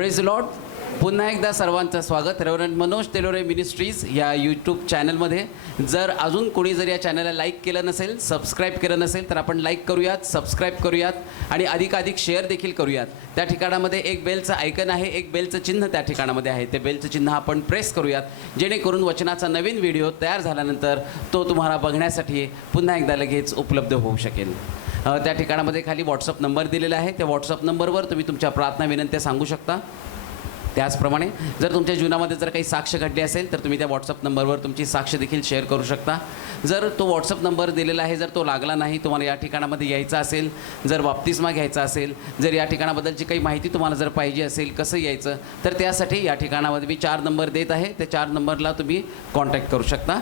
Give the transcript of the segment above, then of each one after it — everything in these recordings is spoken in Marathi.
Praise Lord. पुन्हा एकदा सर्वांचं स्वागत रेव्हरंड मनोज तेलोरे मिनिस्ट्रीज या यूट्यूब चॅनलमध्ये. जर अजून कोणी जर या चॅनलला लाईक केलं नसेल, सबस्क्राईब केलं नसेल तर आपण लाईक करूयात, सबस्क्राईब करूयात आणि अधिकाधिक शेअर देखील करूयात. त्या ठिकाणामध्ये एक बेलचं आयकन आहे, एक बेलचं चिन्ह त्या ठिकाणामध्ये आहे. ते बेलचं चिन्ह आपण प्रेस करूयात, जेणेकरून वचनाचा नवीन व्हिडिओ तयार झाल्यानंतर तो तुम्हाला बघण्यासाठी पुन्हा एकदा लगेच उपलब्ध होऊ शकेल. त्या ठिकाणामध्ये खाली व्हॉट्सअप नंबर दिलेला आहे. त्या व्हॉट्सअप नंबरवर तुम्ही तुमच्या प्रार्थना विनंत्या सांगू शकता. त्याचप्रमाणे जर तुमच्या जीवनामध्ये जर काही साक्ष घडली असेल तर तुम्ही त्या व्हॉट्सअप नंबरवर तुमची साक्ष देखील शेअर करू शकता. जर तो व्हॉट्सअप नंबर दिलेला आहे, जर तो लागला नाही, तुम्हाला या ठिकाणामध्ये यायचं असेल, जर बाप्तिस्मा घ्यायचा असेल, जर या ठिकाणाबद्दलची काही माहिती तुम्हाला जर पाहिजे असेल, कसं यायचं, तर त्यासाठी या ठिकाणामध्ये मी 4 नंबर देत आहे. त्या 4 नंबरला तुम्ही कॉन्टॅक्ट करू शकता.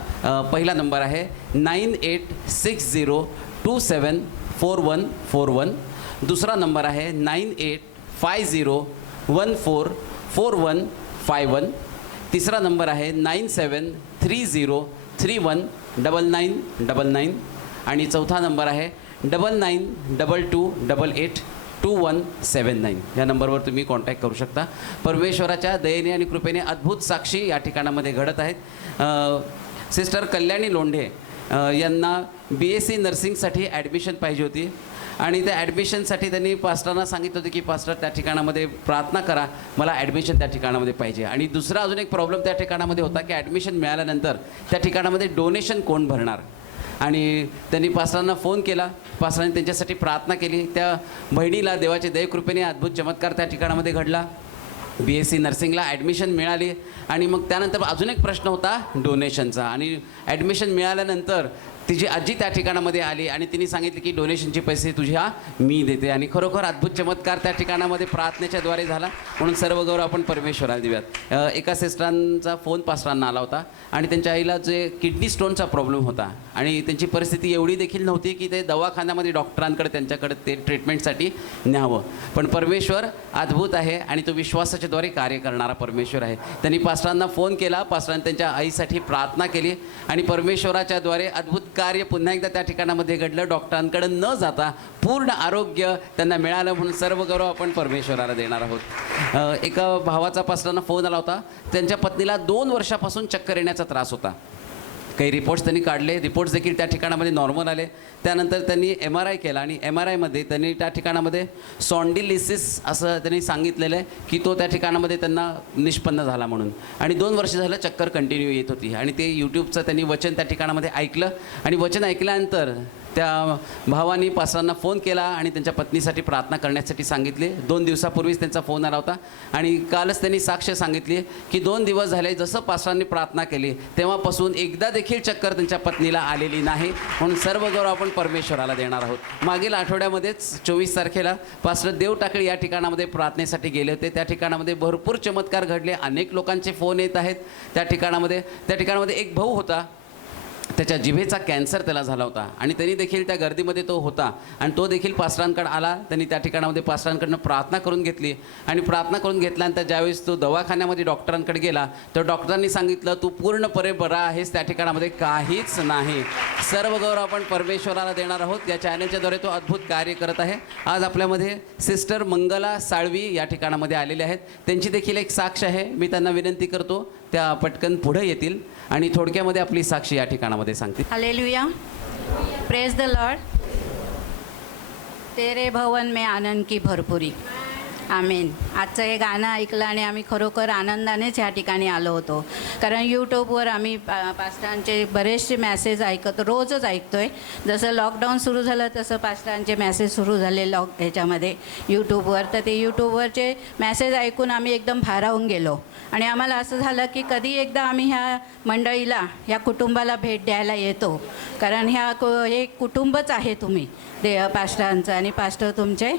पहिला नंबर आहे 9860274141. दुसरा नंबर आहे 9850144151. तिसरा नंबर आहे 9730319999 आणि चौथा नंबर आहे 9922882179. या नंबरवर तुम्ही कॉन्टॅक्ट करू शकता. परमेश्वराच्या दयेने आणि कृपेने अद्भुत साक्षी या ठिकाणामध्ये घडत आहेत. सिस्टर कल्याणी लोंढे यांना BSc नर्सिंगसाठी ॲडमिशन पाहिजे होती आणि त्या ॲडमिशनसाठी त्यांनी पास्टरांना सांगितलं होतं की पास्टर त्या ठिकाणामध्ये प्रार्थना करा, मला ॲडमिशन त्या ठिकाणामध्ये पाहिजे. आणि दुसरा अजून एक प्रॉब्लेम त्या ठिकाणामध्ये होता की ॲडमिशन मिळाल्यानंतर त्या ठिकाणामध्ये डोनेशन कोण भरणार. आणि त्यांनी पास्टरांना फोन केला, पास्टरांनी त्यांच्यासाठी प्रार्थना केली. त्या बहिणीला देवाच्या दयेकृपेने अद्भुत चमत्कार त्या ठिकाणामध्ये घडला. BSc नर्सिंगला ॲडमिशन मिळाली आणि मग त्यानंतर अजून एक प्रश्न होता डोनेशनचा. आणि ॲडमिशन मिळाल्यानंतर तिची आजी त्या ठिकाणामध्ये आली आणि तिने सांगितले की डोनेशनचे पैसे तुझ्या मी देते. आणि खरोखर अद्भुत चमत्कार त्या ठिकाणामध्ये प्रार्थनेच्या द्वारे झाला. म्हणून सर्व गौरव आपण परमेश्वराला देऊयात. एका सिस्टरांचा फोन पास्टरांना आला होता आणि त्यांच्या आईला जे किडनी स्टोनचा प्रॉब्लेम होता आणि त्यांची परिस्थिती एवढी देखील नव्हती की ते दवाखान्यामध्ये डॉक्टरांकडे त्यांच्याकडे ते ट्रीटमेंटसाठी न्यावं. पण परमेश्वर अद्भुत आहे आणि तो विश्वासाच्या द्वारे कार्य करणारा परमेश्वर आहे. त्यांनी पास्टरांना फोन केला, पास्टरांनी त्यांच्या आईसाठी प्रार्थना केली आणि परमेश्वराच्या द्वारे अद्भुत कार्य पुन्हा एकदा त्या ठिकाणामध्ये घडलं. डॉक्टरांकडे न जाता पूर्ण आरोग्य त्यांना मिळालं. म्हणून सर्व गौरव आपण परमेश्वराला देणार आहोत. एका भावाचा पास्टरांना फोन आला होता. त्यांच्या पत्नीला 2 वर्षापासून चक्कर येण्याचा त्रास होता. काही रिपोर्ट्स त्यांनी काढले, रिपोर्ट्स देखील त्या ठिकाणामध्ये नॉर्मल आले. त्यानंतर त्यांनी MRI केला आणि MRIमध्ये त्यांनी त्या ठिकाणामध्ये सॉन्डिलिसिस असं त्यांनी सांगितलेलं आहे की तो त्या ठिकाणामध्ये त्यांना निष्पन्न झाला म्हणून. आणि 2 वर्ष झालं चक्कर कंटिन्यू येत होती. आणि ते यूट्यूबचं त्यांनी वचन त्या ठिकाणामध्ये ऐकलं आणि वचन ऐकल्यानंतर त्या भावानी पास्टरांना फोन केला आणि त्यांच्या पत्नीसाठी प्रार्थना करण्यासाठी सांगितले. 2 दिवसापूर्वीच त्यांचा फोन आला होता आणि कालच त्यांनी साक्ष सांगितली की 2 दिवस झाले जसं पास्टरांनी प्रार्थना केली तेव्हापासून एकदा देखील चक्कर त्यांच्या पत्नीला आलेली नाही. म्हणून सर्व गौरव आपण परमेश्वराला देणार आहोत. मागील आठवड्यामध्येच 24 तारखेला पास्टर देव टाकळी या ठिकाणामध्ये प्रार्थनेसाठी गेले होते. त्या ठिकाणामध्ये भरपूर चमत्कार घडले. अनेक लोकांचे फोन येत आहेत त्या ठिकाणामध्ये एक भाऊ होता, त्याच्या जिभेचा कॅन्सर त्याला झाला होता आणि त्यांनी देखील त्या गर्दीमध्ये तो होता आणि तो देखील पास्टरांकडे आला. त्यांनी त्या ठिकाणामध्ये पास्टरांकडनं प्रार्थना करून घेतली आणि प्रार्थना करून घेतल्यानंतर ज्यावेळेस तो दवाखान्यामध्ये डॉक्टरांकडे गेला तर डॉक्टरांनी सांगितलं तू पूर्णपणे बरा आहेस, त्या ठिकाणामध्ये काहीच नाही. सर्व गौरव आपण परमेश्वराला देणार आहोत. या चॅनलच्याद्वारे तो अद्भुत कार्य करत आहे. आज आपल्यामध्ये सिस्टर मंगला साळवी या ठिकाणामध्ये आलेले आहेत. त्यांची देखील एक साक्ष आहे. मी त्यांना विनंती करतो त्या पटकन पुढे येतील आणि थोडक्यामध्ये आपली साक्षी या ठिकाणामध्ये सांगतील. Hallelujah, praise the Lord. तेरे भवन में आनंद की भरपुरी. आमेन. आजचं हे गाणं ऐकलं आणि आम्ही खरोखर आनंदानेच ह्या ठिकाणी आलो होतो. कारण यूट्यूबवर आम्ही पास्टरांचे बरेचसे मॅसेज रोजच ऐकतो आहे. जसं लॉकडाऊन सुरू झालं तसं पास्टरांचे मॅसेज सुरू झाले ह्याच्यामध्ये यूट्यूबवर. तर ते यूट्यूबवरचे मॅसेज ऐकून आम्ही एकदम भारावून गेलो आणि आम्हाला असं झालं की कधी एकदा आम्ही ह्या मंडळीला, ह्या कुटुंबाला भेट द्यायला येतो. कारण हे कुटुंबच आहे तुम्ही पास्टरांचं आणि पास्टर तुमचे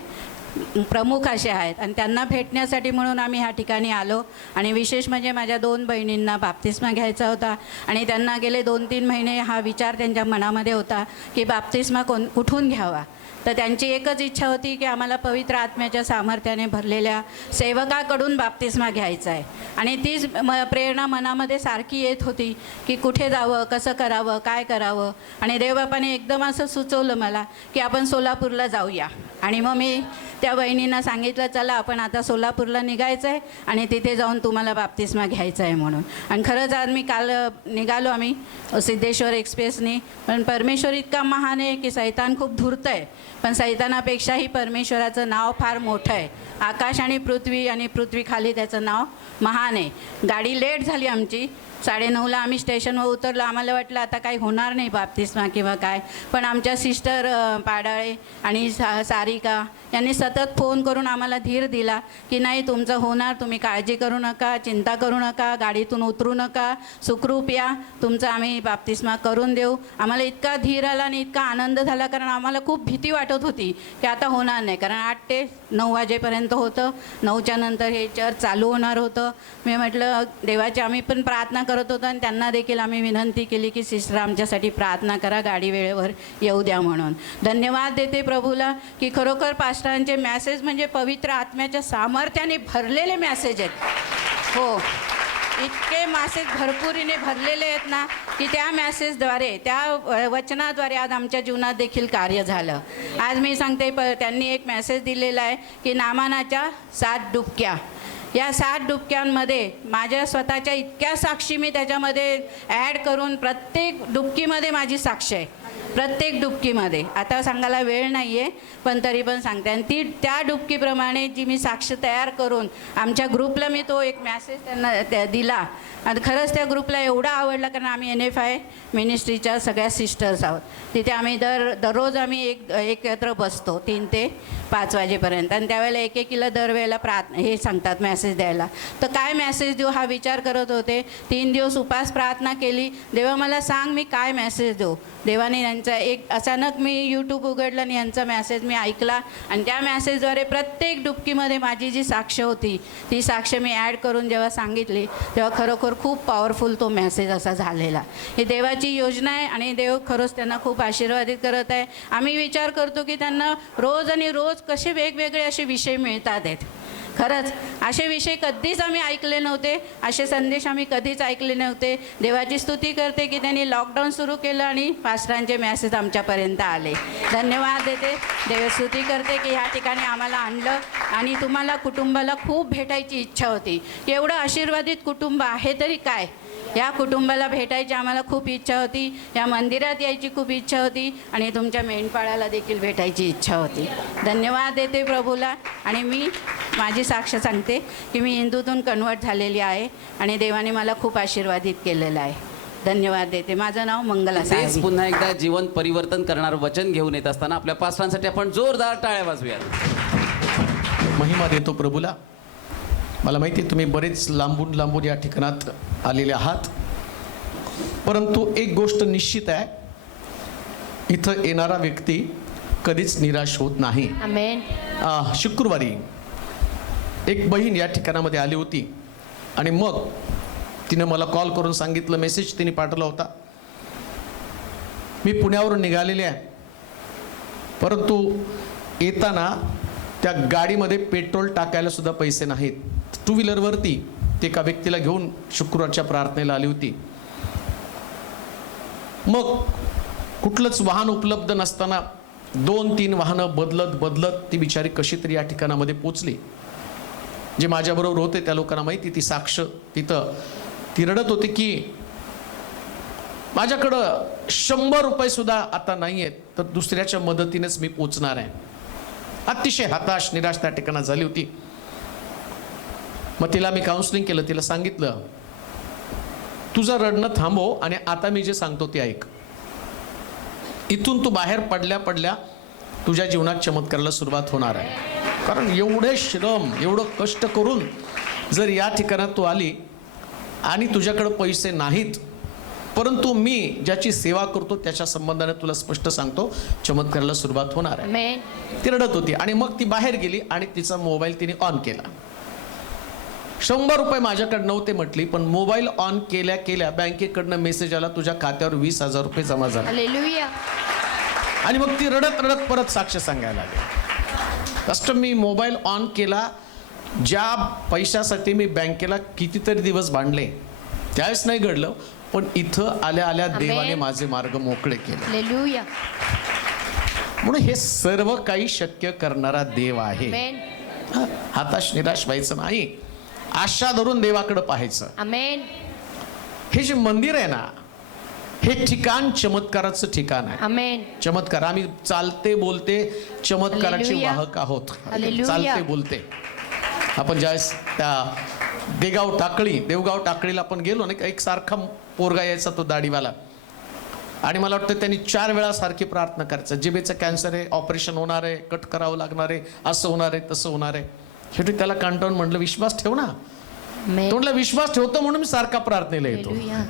प्रमुख असे आहेत आणि त्यांना भेटण्यासाठी म्हणून आम्ही ह्या ठिकाणी आलो. आणि विशेष म्हणजे माझ्या 2 बहिणींना बाप्तिस्मा घ्यायचा होता आणि त्यांना गेले 2-3 महिने हा विचार त्यांच्या मनामध्ये होता की बाप्तिस्मा कुठून घ्यावा. तर त्यांची एकच इच्छा होती की आम्हाला पवित्र आत्म्याच्या सामर्थ्याने भरलेल्या सेवकाकडून बाप्तिस्मा घ्यायचा आहे. आणि तीच प्रेरणा मनामध्ये सारखी येत होती की कुठे जावं, कसं करावं, काय करावं. आणि देवबापाने एकदम असं सुचवलं मला की आपण सोलापूरला जाऊया. आणि मग मी त्या बहिणींना सांगितलं चला आपण आता सोलापूरला निघायचं आहे आणि तिथे जाऊन तुम्हाला बाप्तिस्मा घ्यायचा आहे म्हणून. आणि खरंच आज मी काल निघालो आम्ही सिद्धेश्वर एक्सप्रेसने. पण परमेश्वर इतका महान आहे की सैतान खूप धूर्त आहे, पण सैतानापेक्षाही परमेश्वराचं नाव फार मोठं आहे. आकाश आणि पृथ्वी खाली त्याचं नाव महान आहे. गाडी लेट झाली आमची, 9:30ला आम्ही स्टेशनवर उतरलो. आम्हाला वाटलं आता काही होणार नाही बाप्तिस्मा किंवा काय, पण आमच्या सिस्टर पाडाळे आणि सारिका यांनी सतत फोन करून आम्हाला धीर दिला की नाही तुमचं होणार, तुम्ही काळजी करू नका, चिंता करू नका, गाडीतून उतरू नका, सुखरूप या, तुमचं आम्ही बाप्तिस्मा करून देऊ. आम्हाला इतका धीर आला आणि इतका आनंद झाला, कारण आम्हाला खूप भीती वाटत होती की आता होणार नाही, कारण 8 ते 9 वाजेपर्यंत होतं. 9च्या नंतर हे चर्च चालू होणार होतं. मी म्हटलं देवाची आम्ही पण प्रार्थना करत होतो आणि त्यांना देखील आम्ही विनंती केली की सिस्टर आमच्यासाठी प्रार्थना करा, गाडी वेळेवर येऊ द्या म्हणून. धन्यवाद देते प्रभूला की खरोखर पास्टरांचे मॅसेज म्हणजे पवित्र आत्म्याच्या सामर्थ्याने भरलेले मॅसेज आहेत. हो, इतके मॅसेज भरपुरीने भरलेले आहेत ना की त्या मॅसेजद्वारे, त्या वचनाद्वारे आज आमच्या जीवनात देखील कार्य झालं. आज मी सांगते त्यांनी एक मॅसेज दिलेला आहे की नामानाच्या 7 डुबक्या. या 7 डुबक्यांमध्ये माझ्या स्वतःच्या इतक्या साक्षी मी त्याच्यामध्ये ॲड करून प्रत्येक डुबकीमध्ये माझी साक्ष आहे, प्रत्येक डुबकीमध्ये. आता सांगायला वेळ नाही आहे पण तरी पण सांगते. आणि त्या डुबकीप्रमाणे जी मी साक्ष तयार करून आमच्या ग्रुपला मी तो एक मॅसेज त्यांना दिला आणि खरंच त्या ग्रुपला एवढा आवडला, कारण आम्ही NFI मिनिस्ट्रीच्या सगळ्या सिस्टर्स आहोत. तिथे आम्ही दररोज आम्ही एकत्र बसतो 3 ते 5 वाजेपर्यंत आणि त्यावेळेला एकेकीला दरवेळेला हे सांगतात मॅसेज द्यायला. तर काय मॅसेज देऊ हा विचार करत होते. 3 दिवस उपास प्रार्थना केली, देवा मला सांग मी काय मॅसेज देऊ. देवाने यांचा एक अचानक मी यूट्यूब उघडलं आणि यांचा मॅसेज मी ऐकला आणि त्या मॅसेजद्वारे प्रत्येक डुबकीमध्ये माझी जी साक्ष होती ती साक्ष मी ॲड करून जेव्हा सांगितली तेव्हा खरोखर खूप पॉवरफुल तो मॅसेज असा झालेला. ही देवाची योजना आहे आणि देव खरंच त्यांना खूप आशीर्वादित करत आहे. आम्ही विचार करतो की त्यांना रोज आणि रोज कसे वेगवेगळे असे विषय मिळतात आहेत. खरंच असे विषय कधीच आम्ही ऐकले नव्हते, असे संदेश आम्ही कधीच ऐकले नव्हते. देवाची स्तुती करते की त्यांनी लॉकडाऊन सुरू केलं आणि पास्टरांचे मॅसेज आमच्यापर्यंत आले. धन्यवाद देते, देवस्तुती करते की ह्या ठिकाणी आम्हाला आणलं आणि तुम्हाला कुटुंबाला खूप भेटायची इच्छा होती. एवढं आशीर्वादित कुटुंब आहे तरी काय, या कुटुंबाला भेटायची आम्हाला खूप इच्छा होती, या मंदिरात यायची खूप इच्छा होती आणि तुमच्या मेंढपाळाला देखील भेटायची इच्छा होती. धन्यवाद देते प्रभूला. आणि मी माझी साक्ष सांगते की मी हिंदूतून कन्वर्ट झालेली आहे आणि देवाने मला खूप आशीर्वादित केलेलं आहे. धन्यवाद देते. माझं नाव मंगला तेच साहेब. पुन्हा एकदा जीवन परिवर्तन करणारं वचन घेऊन येत असताना आपल्या पास्टरांसाठी आपण जोरदार टाळ्या वाजवूयात. महिमा देतो प्रभूला. मला माहिती आहे तुम्ही बरेच लांबून या ठिकाणात आलेले आहात, परंतु एक गोष्ट निश्चित आहे, इथं येणारा व्यक्ती कधीच निराश होत नाही. आमेन. शुक्रवारी एक बहीण या ठिकाणामध्ये आली होती आणि मग तिनं मला कॉल करून सांगितलं, मेसेज तिने पाठवला होता, मी पुण्यावरून निघालेले आहे परंतु येताना त्या गाडीमध्ये पेट्रोल टाकायला सुद्धा पैसे नाहीत. 2 व्हीलरवरती ते एका व्यक्तीला घेऊन शुक्रवारच्या प्रार्थनेला आली होती. मग कुठलंच वाहन उपलब्ध नसताना 2-3 वाहनं बदलत ती बिचारी कशी तरी या ठिकाणामध्ये पोचली. जे माझ्याबरोबर होते त्या लोकांना माहिती, ती साक्ष तिथं ती रडत होती की माझ्याकडं 100 रुपये सुद्धा आता नाही आहेत, तर दुसऱ्याच्या मदतीनेच मी पोचणार आहे. अतिशय हताश निराश त्या ठिकाणात झाली होती. मग तिला मी काउन्सिलिंग केलं, तिला सांगितलं तुझं रडणं थांबव आणि आता मी जे सांगतो ते ऐक. इथून तू बाहेर पडल्या तुझ्या जीवनात चमत्काराला सुरुवात होणार आहे. कारण एवढे श्रम एवढं कष्ट करून जर या ठिकाणात तू आली आणि तुझ्याकडे पैसे नाहीत, परंतु मी ज्याची सेवा करतो त्याच्या संबंधाने तुला स्पष्ट सांगतो चमत्काराला सुरुवात होणार आहे. आमेन. ती रडत होती आणि मग ती बाहेर गेली आणि तिचा मोबाईल तिने ऑन केला. 100 रुपये माझ्याकडे नव्हते म्हटली, पण मोबाईल ऑन केल्या बँकेकडनं मेसेज आला, तुझ्या खात्यावर 20,000 रुपये जमा झाले. हालेलुया. आणि मग ती रडत परत साक्ष सांगायला लागली. कष्ट मी मोबाईल ऑन केला, ज्या पैशासाठी मी बँकेला कितीतरी दिवस भांडले त्यावेळेस नाही घडलं, पण इथं आल्या देवाने माझे मार्ग मोकळे केले. हालेलुया. म्हणून हे सर्व काही शक्य करणारा देव आहे. आमेन. हा, हताश निराश व्हायचं नाही, आशा धरून देवाकडे पाहायचं. आमेन. हे जे मंदिर आहे ना, हे ठिकाण चमत्काराचं ठिकाण आहे. आमेन. चमत्कार, आम्ही चालते बोलते चमत्काराचे हालेलुया. वाहक आहोत. हालेलुया. चालते बोलते. आपण ज्यावेळेस त्या देवगाव टाकळीला आपण गेलो ना, एक सारखा पोरगा यायचा, तो दाढीवाला, आणि मला वाटतं त्यांनी 4 वेळा सारखी प्रार्थना करायचं, जिभेचं कॅन्सर आहे, ऑपरेशन होणार आहे, कट करावं लागणार आहे, असं होणार आहे, तसं होणार आहे. शेवटी त्याला कंटाळून म्हटलं, विश्वास ठेव ना. आमेन. तोंडला विश्वास ठेवतो म्हणून मी सारखा प्रार्थनेला येतो. हालेलुया.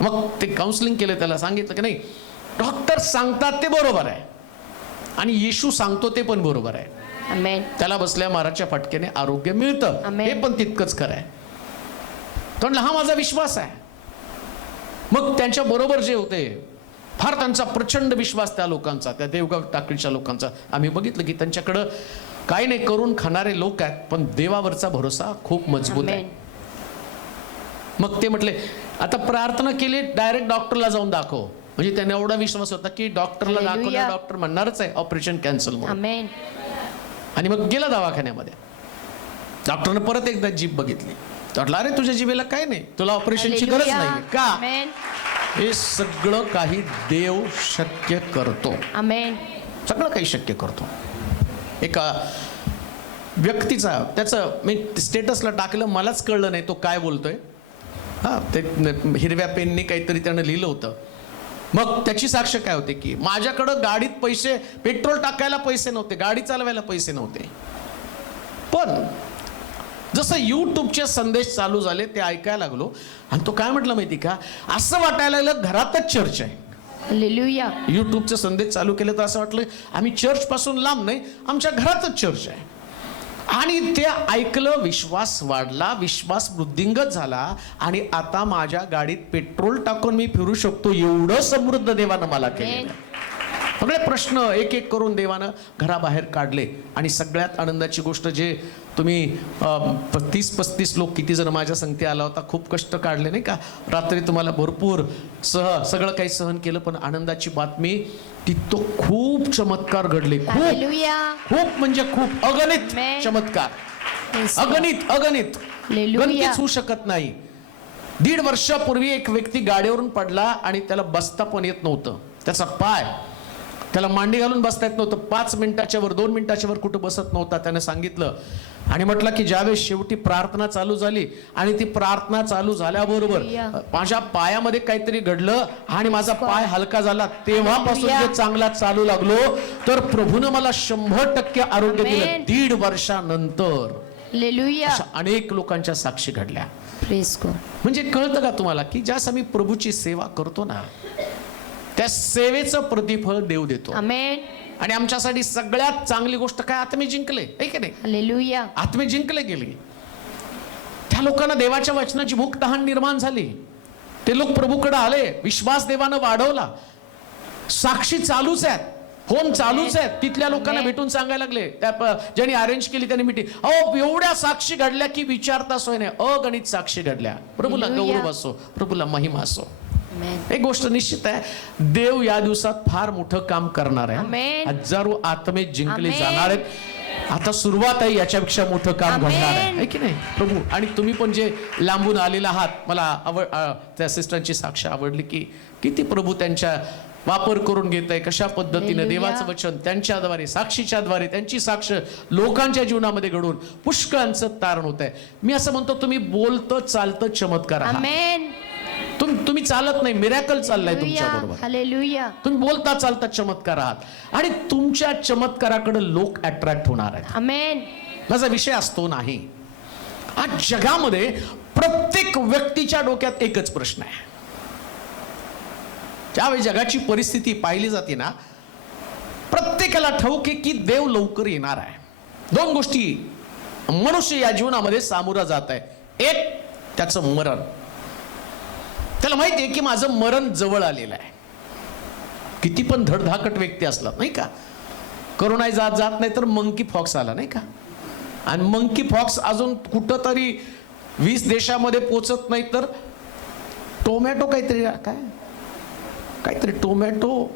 मग ते काउन्सिलिंग केलं, त्याला सांगितलं की नाही, डॉक्टर सांगतात ते बरोबर आहे आणि येशू सांगतो ते पण बरोबर आहे. आमेन. त्याला बसल्या माराच्या फटक्याने आरोग्य मिळतं, आमेन. हे पण तितकंच खरं आहे. तो म्हणला, हा माझा विश्वास आहे. मग त्यांच्या बरोबर जे होते, फार त्यांचा प्रचंड विश्वास त्या लोकांचा, त्या देवगाव टाकळीच्या लोकांचा. आम्ही बघितलं की त्यांच्याकडं काही नाही करून खाणारे लोक आहेत, पण देवावरचा भरोसा खूप मजबूत आहे. आमेन. मग ते म्हटले, आता प्रार्थना केली, डायरेक्ट डॉक्टरला जाऊन दाखव. म्हणजे त्यांना एवढा विश्वास होता की डॉक्टरला हालेलुया. दाखवलं, डॉक्टर म्हणणारच आहे ऑपरेशन कॅन्सल म्हणून. आमेन. आणि मग गेला दवाखान्यामध्ये. डॉक्टरने परत एकदा जीभ बघितली, म्हटलं, अरे तुझ्या जिभेला काय नाही, तुला ऑपरेशनची गरज हालेलुया. नाही का. आमेन. हे सगळं काही देव शक्य करतो. आमेन. सगळं काही शक्य करतो. एका व्यक्तीचा, त्याचं मी स्टेटसला टाकलं, मलाच कळलं नाही तो काय बोलतोय. हा, ते हिरव्या पेननी काहीतरी त्यानं लिहिलं होतं. मग त्याची साक्ष काय होते की माझ्याकडं गाडीत पैसे, पेट्रोल टाकायला पैसे नव्हते, गाडी चालवायला पैसे नव्हते, पण जसं यूट्यूबचे संदेश चालू झाले ते ऐकायला लागलो. आणि तो काय म्हटलं माहिती का, असं वाटायला लागलं घरातच चर्च आहे. हालेलुया. यूट्यूबचे संदेश चालू केले तर असं वाटलं आम्ही चर्च पासून लांब नाही, आमच्या घरातच चर्च आहे. आणि ते ऐकलं, विश्वास वाढला, विश्वास वृद्धिंगत झाला, आणि आता माझ्या गाडीत पेट्रोल टाकून मी फिरू शकतो, एवढं समृद्ध देवानं मला केलं. सगळे प्रश्न एक एक करून देवानं घराबाहेर काढले. आणि सगळ्यात आनंदाची गोष्ट, जे तुम्ही 30-35 लोक किती जण माझ्या संगती आला होता, खूप कष्ट काढले नाही का, रात्री तुम्हाला भरपूर सगळं काही सहन केलं, पण आनंदाची बातमी ती, तो खूप चमत्कार घडले. खूप हालेलुया. खूप म्हणजे खूप, अगणित Amen. चमत्कार, Yes, अगणित अगणित, हालेलुया. गणतीच होऊ शकत नाही. 1.5 वर्षापूर्वी एक व्यक्ती गाडीवरून पडला आणि त्याला बसता पण येत नव्हतं. त्याचा पाय, त्याला मांडी घालून बसता येत नव्हतं. 5 मिनिटाच्या वर, 2 मिनिटाच्या वर कुठं बसत नव्हता. त्याने सांगितलं आणि म्हटलं की ज्यावेळेस शेवटी प्रार्थना चालू झाली, आणि ती प्रार्थना चालू झाल्याबरोबर माझ्या पायामध्ये काहीतरी घडलं आणि माझा पाय हलका झाला. तेव्हापासून जे चांगला चालू लागलो, तर प्रभूनं मला 100% आरोग्य दिलं. Amen. 1.5 वर्षानंतर हालेलुया. अशा अनेक लोकांच्या साक्षी घडल्या. Praise God. म्हणजे कळतं का तुम्हाला की ज्यास आम्ही प्रभूची सेवा करतो ना, त्या सेवेचं प्रतिफळ देव देतो. आमेन. आणि आमच्यासाठी सगळ्यात चांगली गोष्ट काय, आत्मे जिंकले, आहे की नाही. हालेलुया. आत्मे जिंकले गेले. त्या लोकांना देवाच्या वचनाची भूक तहान निर्माण झाली. ते लोक प्रभूकडे आले, विश्वास देवानं वाढवला. साक्षी चालूच आहेत, फोन चालूच आहेत. तिथल्या लोकांना भेटून सांगायला लागले, त्या ज्यांनी अरेंज केली त्यांनी मीटिंग, अहो एवढ्या साक्षी घडल्या की विचारता सोय नाही, अगणित साक्षी घडल्या. प्रभूला गौरव असो, प्रभूला महिमा असो. एक गोष्ट निश्चित आहे, देव या दिवसात फार मोठं काम करणार आहे. आमेन. हजारो आत्मे जिंकले आमेन. जाणार आहेत. आता सुरुवात आहे, याच्यापेक्षा मोठं काम घडणार आहे, है की नाही प्रभू. आणि तुम्ही पण जे लांबून आलेला आहात, मला त्या सिस्टरची साक्ष आवडली की किती प्रभू त्यांच्या वापर करून घेत आहे, कशा पद्धतीने देवाचं वचन त्यांच्याद्वारे, साक्षीच्याद्वारे, त्यांची साक्ष लोकांच्या जीवनामध्ये घडून पुष्कळांचं तारण होत आहे. मी असं म्हणतो, तुम्ही बोलतं चालतं चमत्कार आहात. आमेन. तुम्ही चालत नाही, मिरॅकल चाललाय तुमच्या बरोबर. हालेलुया. तुम्ही बोलता चालता चमत्कार आहात, आणि तुमच्या चमत्काराकडे लोक अट्रॅक्ट होणार आहेत. आमेन. माझा विषय असतो नाही. आज जगामध्ये प्रत्येक व्यक्तीच्या डोक्यात एकच प्रश्न आहे. ज्यावेळी जगाची परिस्थिती पाहिली जाते ना, प्रत्येकाला ठाऊक आहे की देव लवकर येणार आहे. 2 गोष्टी मनुष्य या जीवनामध्ये सामोरा जात आहे. एक, त्याचं मरण. त्याला माहिती आहे की माझं मरण जवळ आलेलं आहे. किती पण धडधाकट व्यक्ती असला नाही का, करोना जात नाही तर मंकी फॉक्स आला नाही का, आणि मंकी फॉक्स अजून कुठं तरी 20 देशामध्ये पोचत नाही, तर टोमॅटो काहीतरी टोमॅटो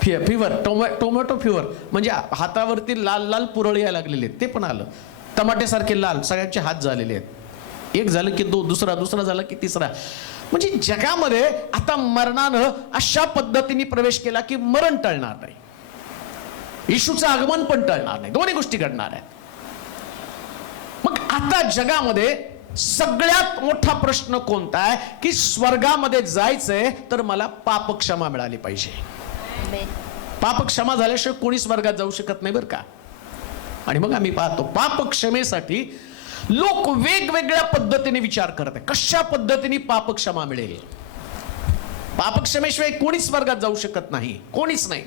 फिवर, टोमॅटो फिवर, म्हणजे हातावरती लाल लाल पुरळ यायला लागलेले आहेत, ते पण आलं. टमाट्यासारखे लाल सगळ्यांचे हात झालेले आहेत. एक झालं की दुसरा झाला की तिसरा. म्हणजे जगामध्ये आता मरणानं अशा पद्धतीने प्रवेश केला की मरण टळणार नाही, येशूचं आगमन पण टळणार नाही, दोन्ही गोष्टी घडणार आहेत. मग आता जगामध्ये सगळ्यात मोठा प्रश्न कोणता आहे की स्वर्गामध्ये जायचंय तर मला पापक्षमा मिळाली पाहिजे. पापक्षमा झाल्याशिवाय कोणी स्वर्गात जाऊ शकत नाही बरं का. आणि मग आम्ही पाहतो पापक्षमेसाठी लोक वेगवेगळ्या पद्धतीने विचार करत आहेत, कशा पद्धतीने पापक्षमा मिळेल. पापक्षमेशिवाय कोणीच स्वर्गात जाऊ शकत नाही, कोणीच नाही.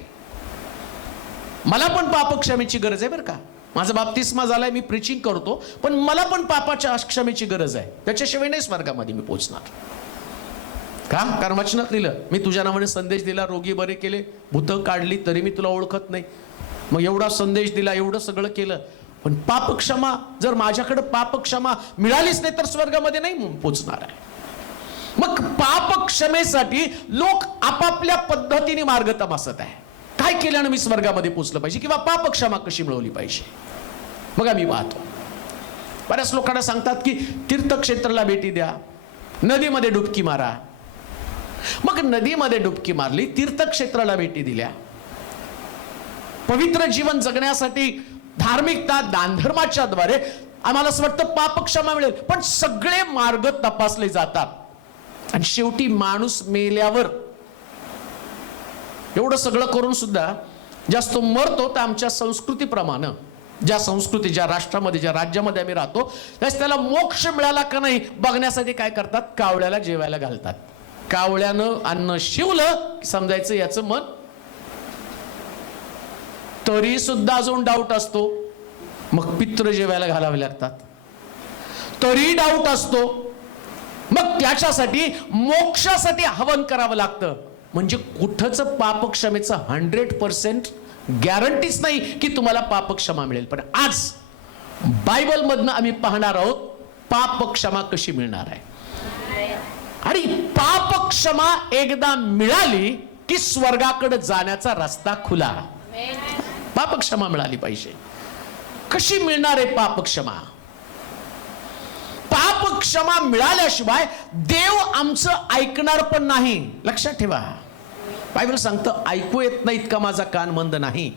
मला पण पापक्षमेची गरज आहे बरं का. माझा बाप्तिस्मा झालाय, मी प्रीचिंग करतो, पण मला पण पापाच्या क्षमेची गरज आहे. त्याच्याशिवाय नाही स्वर्गामध्ये मी पोहोचणार. का? कारण वचनात लिहिलं, मी तुझ्या नावाने संदेश दिला, रोगी बरे केले, भूतं काढली, तरी मी तुला ओळखत नाही. मग एवढा संदेश दिला, एवढं सगळं केलं, पण पापक्षमा जर माझ्याकडे पापक्षमा मिळालीच नाही तर स्वर्गामध्ये नाही पोहोचणार आहे. मग पापक्षमेसाठी लोक आपापल्या पद्धतीने मार्ग तपासत आहे. काय केल्यानं मी स्वर्गामध्ये पोहोचलं पाहिजे किंवा पापक्षमा कशी मिळवली पाहिजे. मग आम्ही पाहतो बऱ्याच लोकांना सांगतात की तीर्थक्षेत्राला भेटी द्या, नदीमध्ये डुबकी मारा. मग नदीमध्ये डुबकी मारली, तीर्थक्षेत्राला भेटी दिल्या, पवित्र जीवन जगण्यासाठी धार्मिकता दानधर्माच्या द्वारे आम्हाला असं वाटतं पापक्षमा मिळेल. पण सगळे मार्ग तपासले जातात आणि शेवटी माणूस मेल्यावर एवढं सगळं करून सुद्धा जास्त मरतो तर आमच्या संस्कृतीप्रमाणे, ज्या राष्ट्रामध्ये ज्या राज्यामध्ये आम्ही राहतो त्याला मोक्ष मिळाला का नाही बघण्यासाठी काय करतात, कावळ्याला जेवायला घालतात. कावळ्यानं अन्न शिवलं समजायचं याचं मन. तरी सुद्धा अजून डाऊट असतो, मग पित्र जेवायला घालावे लागतात. तरी डाऊट असतो, मग त्याच्यासाठी मोक्षासाठी हवन करावं लागतं. म्हणजे कुठंच पापक्षमेचं 100% गॅरंटीच नाही की तुम्हाला पापक्षमा मिळेल. पण आज बायबल मधनं आम्ही पाहणार आहोत पापक्षमा कशी मिळणार आहे. आणि पापक्षमा एकदा मिळाली की स्वर्गाकडे जाण्याचा रस्ता खुला. पापक्षमा मिळाली पाहिजे. कशी मिळणार आहे पापक्षमा? पापक्षमा मिळाल्याशिवाय देव आमचं ऐकणार पण नाही. लक्षात ठेवा, बायबल सांगतं ऐकू येत नाही इतका माझा कान मंद नाही,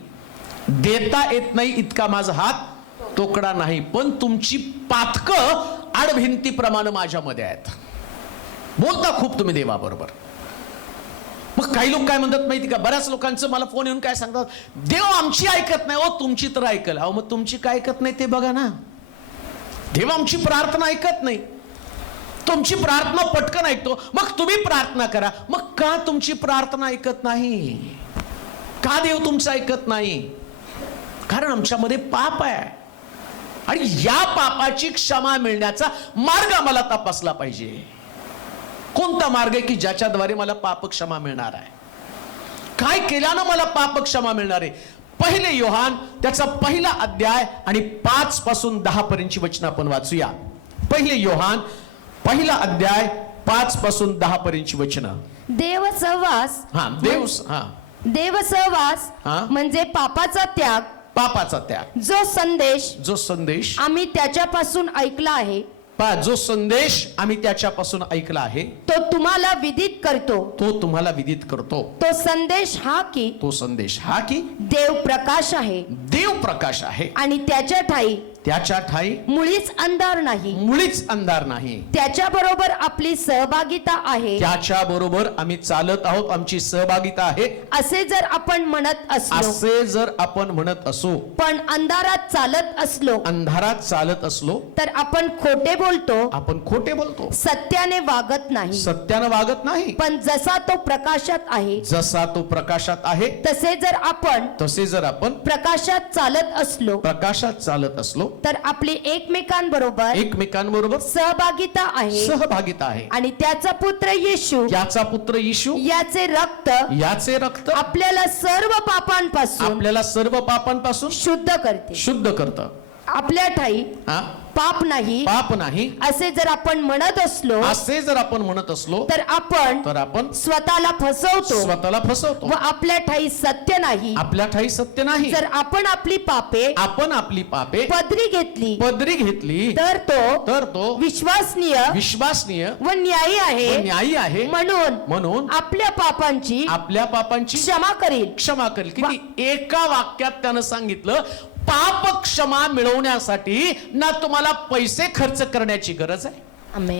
देता येत नाही इतका माझा हात तोकडा नाही, पण तुमची पातकं आडभिंतीप्रमाणे माझ्यामध्ये आहेत. बोलता खूप तुम्ही देवाबरोबर. मग काही लोक काय म्हणतात माहिती का, बऱ्याच लोकांचं मला फोन येऊन काय सांगतात, देव आमची ऐकत नाही. ओ तुमची तर ऐकल. अहो मग तुमची काय ऐकत नाही ते बघा ना. देव आमची प्रार्थना ऐकत नाही, तुमची प्रार्थना पटकन ऐकतो. मग तुम्ही प्रार्थना करा. मग का तुमची प्रार्थना ऐकत नाही? का देव तुमचं ऐकत नाही? कारण आमच्यामध्ये पाप आहे आणि या पापाची क्षमा मिळण्याचा मार्ग आम्हाला तपासला पाहिजे. कोणता मार्ग आहे की ज्याच्याद्वारे मला पाप क्षमा मिळणार आहे? काय केल्यानं मला पाप क्षमा मिळणार आहे? पहिले योहान त्याचा पहिला अध्याय आणि 5 पासून 10 पर्यंतची वचनं आपण वाचूया. पहिले योहान पहिला अध्याय 5 पासून 10 पर्यंतची वचनं. देवसहवास देवसहवास म्हणजे पापाचा त्याग. पापाचा त्याग. जो संदेश आम्ही त्याच्यापासून ऐकला आहे, जो संदेश आम्ही त्याच्यापासून ऐकला आहे तो तुम्हाला विदित करतो. तो संदेश हा की देव प्रकाश आहे आणि त्याच्या ठाई मुळीच अंधार नाही. त्याच्याबरोबर आपली सहभागिता आहे. त्याच्याबरोबर आम्ही चालत आहोत, आमची सहभागिता आहे असे जर आपण म्हणत असो पण अंधारात चालत असलो तर आपण खोटे बोलतो, सत्याने वागत नाही. पण जसा तो प्रकाशात आहे तसे जर आपण प्रकाशात चालत असलो तर आपली एकमेकांबरोबर सहभागिता आहे. आणि त्याचा पुत्र येशू याचे रक्त आपल्याला सर्व पापांपासून शुद्ध करतं. आपल्या ठाई पाप नाही पाप नाही असे जर आपण म्हणत असलो असे जर आपण म्हणत असलो तर आपण स्वतःला फसवतो व आपल्या ठाई सत्य नाही. आपल्या ठाई सत्य नाही. जर आपण आपली पापे पदरी घेतली तर तो विश्वासनीय व न्यायी आहे म्हणून आपल्या पापांची क्षमा करील. किती एका वाक्यात त्यानं सांगितलं, पाप क्षमा मिळवण्यासाठी ना तुम्हाला पैसे खर्च करण्याची गरज आहे,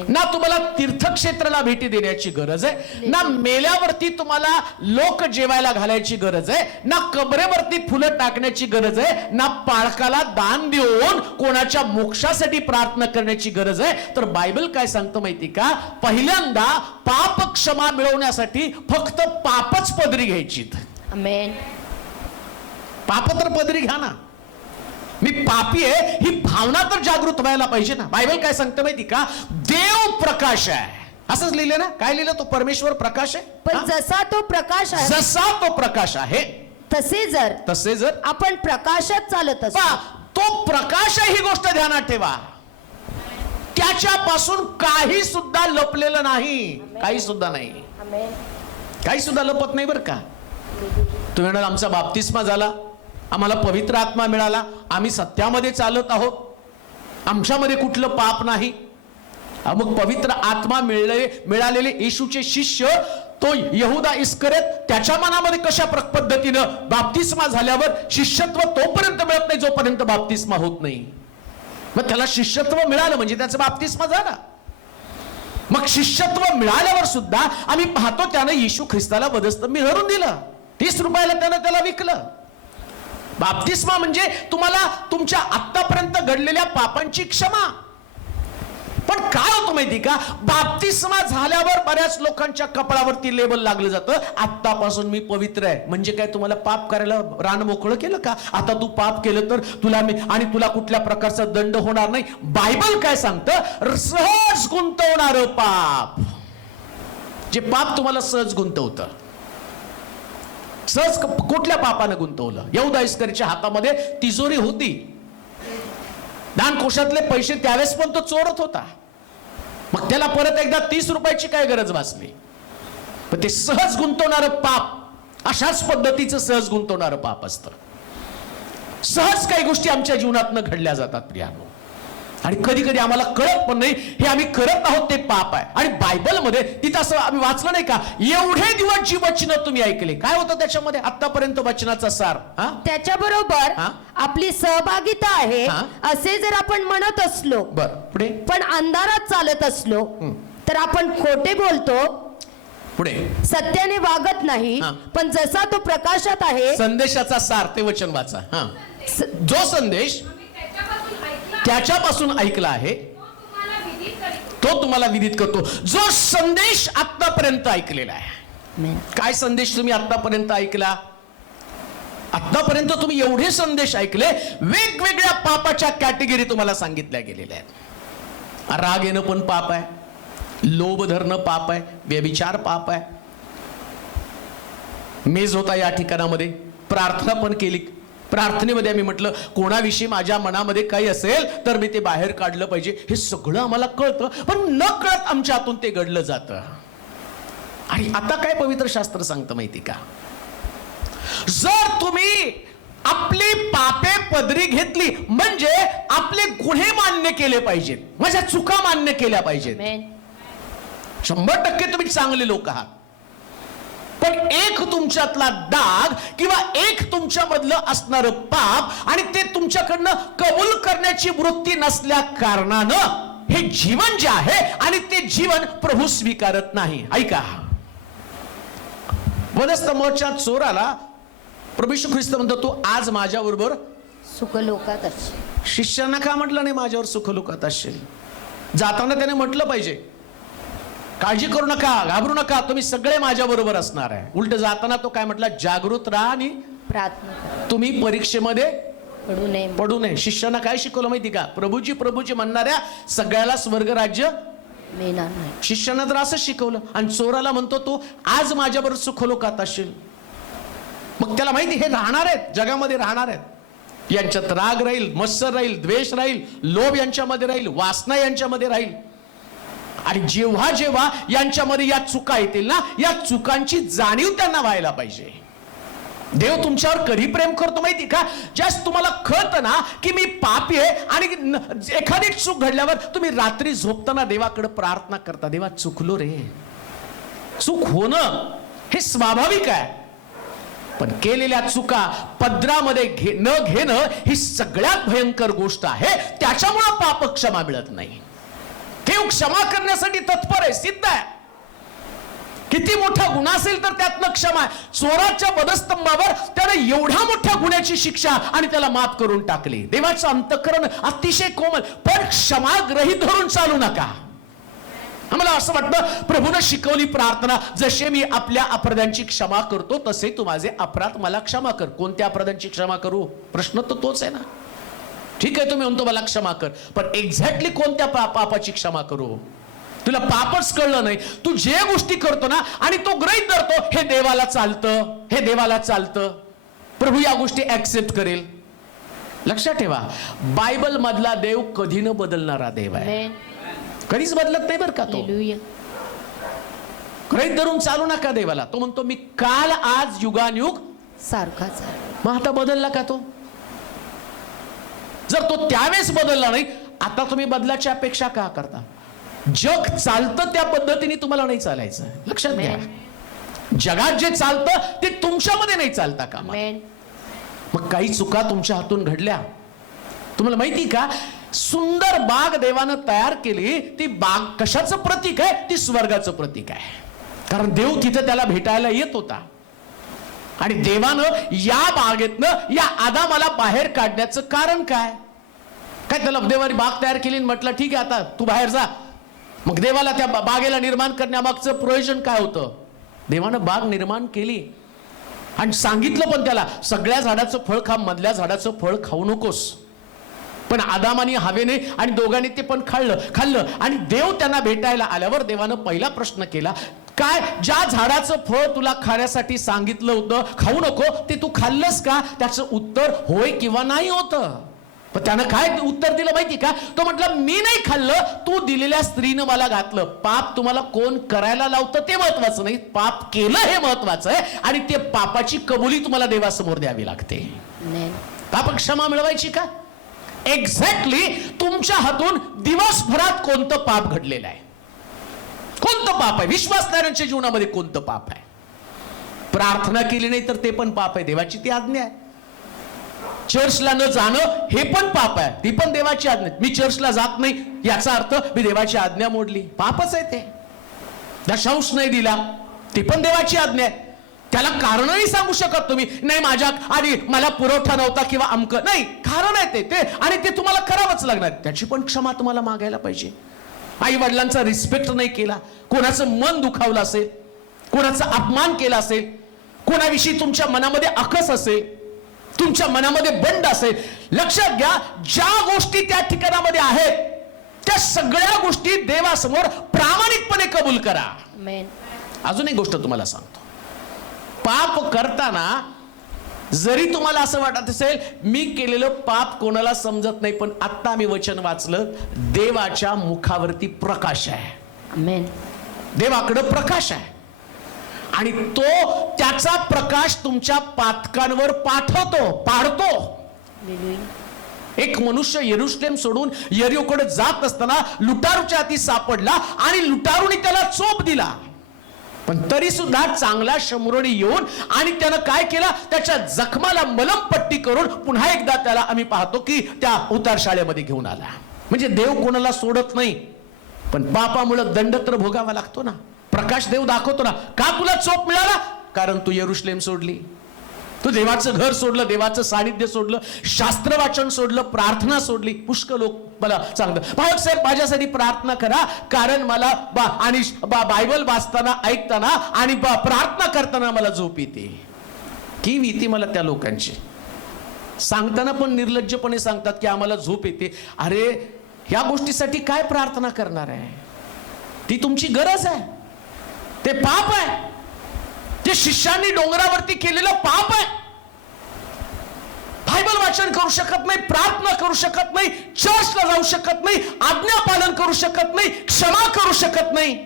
ना तुम्हाला तीर्थक्षेत्राला भेटी देण्याची गरज आहे, ना मेल्यावरती तुम्हाला लोक जेवायला घालायची गरज आहे, ना कबरेवरती फुलं टाकण्याची गरज आहे, ना पाळकाला दान देऊन कोणाच्या मोक्षासाठी प्रार्थना करण्याची गरज आहे. तर बायबल काय सांगतं माहिती का? पहिल्यांदा पाप क्षमा मिळवण्यासाठी फक्त पापच पदरी घ्यायची. आमेन. पाप तर पदरी घ्या ना. मी पापी आहे ही भावना तर जागृत व्हायला पाहिजे ना. बायबल काय सांगतं माहिती का? देव प्रकाश आहे असंच लिहिलं ना. काय लिहिलं? तो परमेश्वर प्रकाश आहे. पण जसा तो प्रकाश आहे तसे जर आपण प्रकाशात चालत असतो. तो प्रकाश आहे ही गोष्ट ध्यानात ठेवा. त्याच्यापासून काही सुद्धा लपलेलं नाही. काही सुद्धा लपत नाही बरं का. तुम्ही म्हणाल आमचा बाप्तिस्मा झाला, आम्हाला पवित्र आत्मा मिळाला, आम्ही सत्यामध्ये चालत आहोत, आमच्यामध्ये कुठलं पाप नाही. मग पवित्र आत्मा मिळालेले येशूचे शिष्य तो यहुदा इस्करियोत त्याच्या मनामध्ये कशा पद्धतीनं बाप्तिस्मा झाल्यावर शिष्यत्व तोपर्यंत मिळत नाही जोपर्यंत बाप्तिस्मा होत नाही. मग त्याला शिष्यत्व मिळालं म्हणजे त्याचा बाप्तिस्मा झाला. मग शिष्यत्व मिळाल्यावर सुद्धा आम्ही पाहतो त्यानं येशू ख्रिस्ताला वधस्तंभी धरून दिलं. 30 रुपयाला त्यानं त्याला विकलं. बाप्तिस्मा म्हणजे तुम्हाला तुमच्या आतापर्यंत घडलेल्या पापांची क्षमा. पण काय होतं माहिती का? बाप्तिस्मा झाल्यावर बऱ्याच लोकांच्या कपाळावरती लेबल लागलं जातं, आत्तापासून मी पवित्र आहे. म्हणजे काय तुम्हाला पाप करायला रान मोकळं केलं का? आता तू पाप केलं तर तुला कुठल्या प्रकारचा दंड होणार नाही. बायबल काय सांगतं? सहज गुंतवणारं पाप, जे पाप तुम्हाला सहज गुंतवतं. सहज कुठल्या पापानं गुंतवलं? यहुदा इस्करियोतच्या हातामध्ये तिजोरी होती, दान कोशातले पैसे त्यावेळेस पण तो चोरत होता. मग त्याला परत एकदा 30 रुपयाची काय गरज भासली? पण ते सहज गुंतवणारं पाप अशाच पद्धतीचं सहज गुंतवणारं पाप असतं. सहज काही गोष्टी आमच्या जीवनात घडल्या जातात प्रियानो, आणि कधी कधी आम्हाला कळत पण नाही हे आम्ही करत आहोत ते पाप आहे. आणि बायबलमध्ये तिथं असं आम्ही वाचलं नाही का? एवढे दिवस जी वचनं तुम्ही ऐकले, काय होतं त्याच्यामध्ये आतापर्यंत वचनाचा सार? त्याच्याबरोबर आपली सहभागिता आहे असे जर आपण म्हणत असलो, पुढे पण अंधारात चालत असलो तर आपण खोटे बोलतो, पुढे सत्याने वागत नाही. पण जसा तो प्रकाशात आहे. संदेशाचा सार ते वचन वाचा. जो संदेश त्याच्यापासून ऐकला आहे तो तुम्हाला विदित करतो. जो संदेश आतापर्यंत ऐकलेला आहे. काय संदेश तुम्ही आतापर्यंत ऐकला? आतापर्यंत तुम्ही एवढे संदेश ऐकले, वेगवेगळ्या पापाच्या कॅटेगरी तुम्हाला सांगितल्या गेलेल्या आहेत. राग येणं पण पाप आहे, लोभ धरणं पाप आहे, व्यभिचार पाप आहे, मेज होता या ठिकाणामध्ये, प्रार्थना पण केली. प्रार्थनेमध्ये आम्ही म्हटलं कोणाविषयी माझ्या मनामध्ये काही असेल तर मी ते बाहेर काढलं पाहिजे. हे सगळं आम्हाला कळतं, पण न कळत आमच्या हातून ते घडलं जातं. आणि आता काय पवित्र शास्त्र सांगतं माहिती का? जर तुम्ही आपली पापे पदरी घेतली म्हणजे आपले गुन्हे मान्य केले पाहिजेत, माझ्या चुका मान्य केल्या पाहिजेत. 100% तुम्ही चांगले लोक आहात, पण एक तुमच्यातला डाग किंवा एक तुमच्यामधलं असणारं पाप आणि ते तुमच्याकडनं कबूल करण्याची वृत्ती नसल्या कारणानं हे जीवन जे आहे आणि ते जीवन प्रभू स्वीकारत नाही. ऐका, वधस्तंभाच्या चोराला प्रभू येशू ख्रिस्त म्हणतो तू आज माझ्याबरोबर सुखलोकात असशील. शिष्यांना का म्हटलं नाही माझ्यावर सुखलोकात असशील? जाताना त्याने म्हटलं पाहिजे काळजी करू नका, घाबरू नका, तुम्ही सगळे माझ्या बरोबर असणार आहे. उलट जाताना तो काय म्हटला? जागृत राहा आणि प्रार्थना करा, तुम्ही परीक्षेमध्ये पडू नये. शिष्यांना काय शिकवलं माहिती का? प्रभूजी प्रभूजी म्हणणाऱ्या सगळ्याला स्वर्ग राज्य मिळणार नाही. शिष्यांना तर असं शिकवलं. आणि चोराला म्हणतो तू आज माझ्याबरोबर सुखलोकात असशील. मग त्याला माहिती हे राहणार आहेत, जगामध्ये राहणार आहेत. यांच्यात राग राहील, मत्सर राहील, द्वेष राहील, लोभ यांच्यामध्ये राहील, वासना यांच्यामध्ये राहील. आणि जेव्हा जेव्हा यांच्यामध्ये या चुका येतील ना, या चुकांची जाणीव त्यांना व्हायला पाहिजे. देव तुमच्यावर कधी प्रेम करतो माहिती का? ज्यास तुम्हाला कळतं ना की मी पापी आहे आणि एखादी चूक घडल्यावर तुम्ही रात्री झोपताना देवाकडे प्रार्थना करता, देवा चुकलो रे. चूक होणं हे स्वाभाविक आहे, पण केलेल्या चुका पदरामध्ये न घेणं ही सगळ्यात भयंकर गोष्ट आहे. त्याच्यामुळे पाप क्षमा मिळत नाही. देव क्षमा करण्यासाठी तत्पर आहे, सिद्ध आहे. किती मोठा गुन्हा असेल तर त्यातनं क्षमा आहे. चोराच्या वधस्तंभावर त्याने एवढ्या मोठ्या गुन्ह्याची शिक्षा आणि त्याला माफ करून टाकली. देवाचं अंतःकरण अतिशय कोमल, पण क्षमा ग्रहीत धरून चालू नका. आम्हाला असं वाटतं प्रभूने शिकवली प्रार्थना, जसे मी आपल्या अपराधांची क्षमा करतो तसे तू माझे अपराध मला क्षमा कर. कोणत्या अपराधांची क्षमा करू? प्रश्न तर तोच आहे ना. ठीक आहे, तुम्ही म्हणतो मला क्षमा कर, पण एक्झॅक्टली कोणत्या पापाची क्षमा करू? तुला पापच कळलं नाही. तू जे गोष्टी करतो ना आणि तो गृहीत धरतो, हे देवाला चालतं, हे देवाला चालतं, प्रभू या गोष्टी ऍक्सेप्ट करेल. लक्षात ठेवा, बायबल मधला देव कधी न बदलणारा देव आहे. कधीच बदलत नाही बरं का तो. गृहीत धरून चालू नका देवाला. तो म्हणतो मी काल आज युगानयुग सारखाच आहे. मग आता बदलला का तो? जर तो त्यावेळेस बदलला नाही, आता तुम्ही बदलाची अपेक्षा का करता? जग चालतं त्या पद्धतीने तुम्हाला नाही चालायचं. लक्षात घ्या, जगात जे चालतं ते तुमच्यामध्ये नाही चालता का? मग काही चुका तुमच्या हातून घडल्या. तुम्हाला माहिती का, सुंदर बाग देवानं तयार केली. ती बाग कशाचं प्रतीक आहे? ती स्वर्गाचं प्रतीक आहे. कारण देव तिथे त्याला भेटायला येत होता. आणि देवानं या बागेतनं या आदामाला बाहेर काढण्याचं कारण काय? काय त्याला देवाने बाग तयार केली आणि म्हटलं ठीक आहे आता तू बाहेर जा? मग देवाला त्या बागेला निर्माण करण्यामागचं प्रयोजन काय होतं? देवानं बाग निर्माण केली आणि सांगितलं पण त्याला, सगळ्या झाडाचं फळ खा, मधल्या झाडाचं फळ खाऊ नकोस. पण आदामाने हवेने आणि दोघांनी ते पण खाल्लं. आणि देव त्यांना भेटायला आल्यावर देवानं पहिला प्रश्न केला, काय ज्या झाडाचं फळ तुला खाण्यासाठी सांगितलं होतं खाऊ नको, ते तू खाल्लंस का? त्याचं उत्तर होय किंवा नाही होतं. पण त्यानं काय उत्तर दिलं माहिती का? तो म्हटलं मी नाही खाल्लं, तू दिलेल्या स्त्रीनं मला घातलं. पाप तुम्हाला कोण करायला लावतं ते महत्वाचं नाही, पाप केलं हे महत्वाचं आहे. आणि ते पापाची कबुली तुम्हाला देवासमोर द्यावी लागते. पाप क्षमा मिळवायची का? एक्झॅक्टली तुमच्या हातून दिवसभरात कोणतं पाप घडलेलं आहे? कोणतं पाप आहे? विश्वासणाऱ्यांच्या जीवनामध्ये कोणतं पाप आहे? प्रार्थना केली नाही तर ते पण पाप आहे, देवाची ती आज्ञा आहे. चर्चला न जाणं हे पण पाप आहे, ती पण देवाची आज्ञा. मी चर्चला जात नाही याचा अर्थ मी देवाची आज्ञा मोडली, पापच आहे ते. दशांश नाही दिला, ती पण देवाची आज्ञा आहे. त्याला कारणही सांगू शकत तुम्ही नाही, माझ्या आधी मला पुरवठा नव्हता किंवा अमकं नाही, कारण आहे ते आणि ते तुम्हाला करावंच लागणार. त्याची पण क्षमा तुम्हाला मागायला पाहिजे. आई वडिलांचा रिस्पेक्ट नाही केला, कोणाचं मन दुखावलं असेल, कोणाचा अपमान केला असेल, कोणाविषयी तुमच्या मनामध्ये अकस असेल, तुमच्या मनामध्ये बंड असेल, लक्षात घ्या, ज्या गोष्टी त्या ठिकाणामध्ये आहेत त्या सगळ्या गोष्टी देवासमोर प्रामाणिकपणे कबूल करा. अजून एक गोष्ट तुम्हाला सांगतो, पाप करताना जरी तुम्हाला असं वाटत असेल मी केलेलं पाप कोणाला समजत नाही, पण आता मी वचन वाचलं, देवाच्या मुखावरती प्रकाश आहे. देवाकडे प्रकाश आहे आणि तो त्याचा प्रकाश तुमच्या पातकांवर पाडतो. एक मनुष्य यरुशलेम सोडून यरीहोकडे जात असताना लुटारूच्या हाती सापडला आणि लुटारूने त्याला चोप दिला. पण तरी सुद्धा चांगला शंभरोनी येऊन आणि त्यानं काय केलं, त्याच्या जखमाला मलमपट्टी करून पुन्हा एकदा त्याला आम्ही पाहतो की त्या उतार शाळेमध्ये घेऊन आला. म्हणजे देव कोणाला सोडत नाही, पण पापामुळे दंड तर भोगावा लागतो ना. प्रकाश देव दाखवतो ना, का तुला चोप मिळाला? कारण तू यरुशलेम सोडली, तू देवाचं घर सोडलं, देवाचं सानिध्य सोडलं, शास्त्र वाचन सोडलं, प्रार्थना सोडली. पुष्कळ लोक मला सांगतात, भाऊ साहेब माझ्यासाठी प्रार्थना करा, कारण मला बायबल वाचताना, ऐकताना आणि प्रार्थना करताना मला झोप येते. की भीती मला त्या लोकांची. सांगताना पण निर्लज्जपणे सांगतात की आम्हाला झोप येते. अरे या गोष्टीसाठी काय प्रार्थना करणार आहे? ती तुमची गरज आहे, ते पाप आहे, ते शिष्यांनी डोंगरावरती केलेलं पाप आहे. बायबल वाचन करू शकत नाही, प्रार्थना करू शकत नाही, चर्चला जाऊ शकत नाही, आज्ञा पालन करू शकत नाही, क्षमा करू शकत नाही.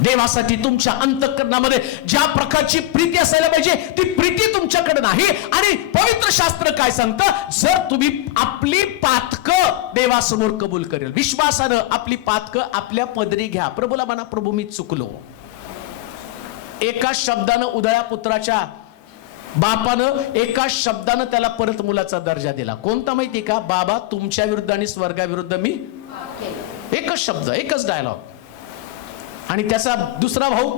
देवासाठी तुमच्या अंतःकरणामध्ये ज्या प्रकारची प्रीती असायला पाहिजे ती प्रीती तुमच्याकडे नाही. आणि पवित्र शास्त्र काय सांगतं, जर तुम्ही आपली पातकं देवासमोर कबूल करेल, विश्वासानं आपली पातकं आपल्या पदरी घ्या. प्रभूला म्हणा, प्रभू मी चुकलो. एका शब्दानं उदया पुत्राच्या बापानं एका शब्दानं त्याला परत मुलाचा दर्जा दिला. कोणता माहिती का? बाबा तुमच्या विरुद्ध आणि स्वर्गाविरुद्ध मी, एकच शब्द, एकच डायलॉग. आणि त्याचा दुसरा भाऊ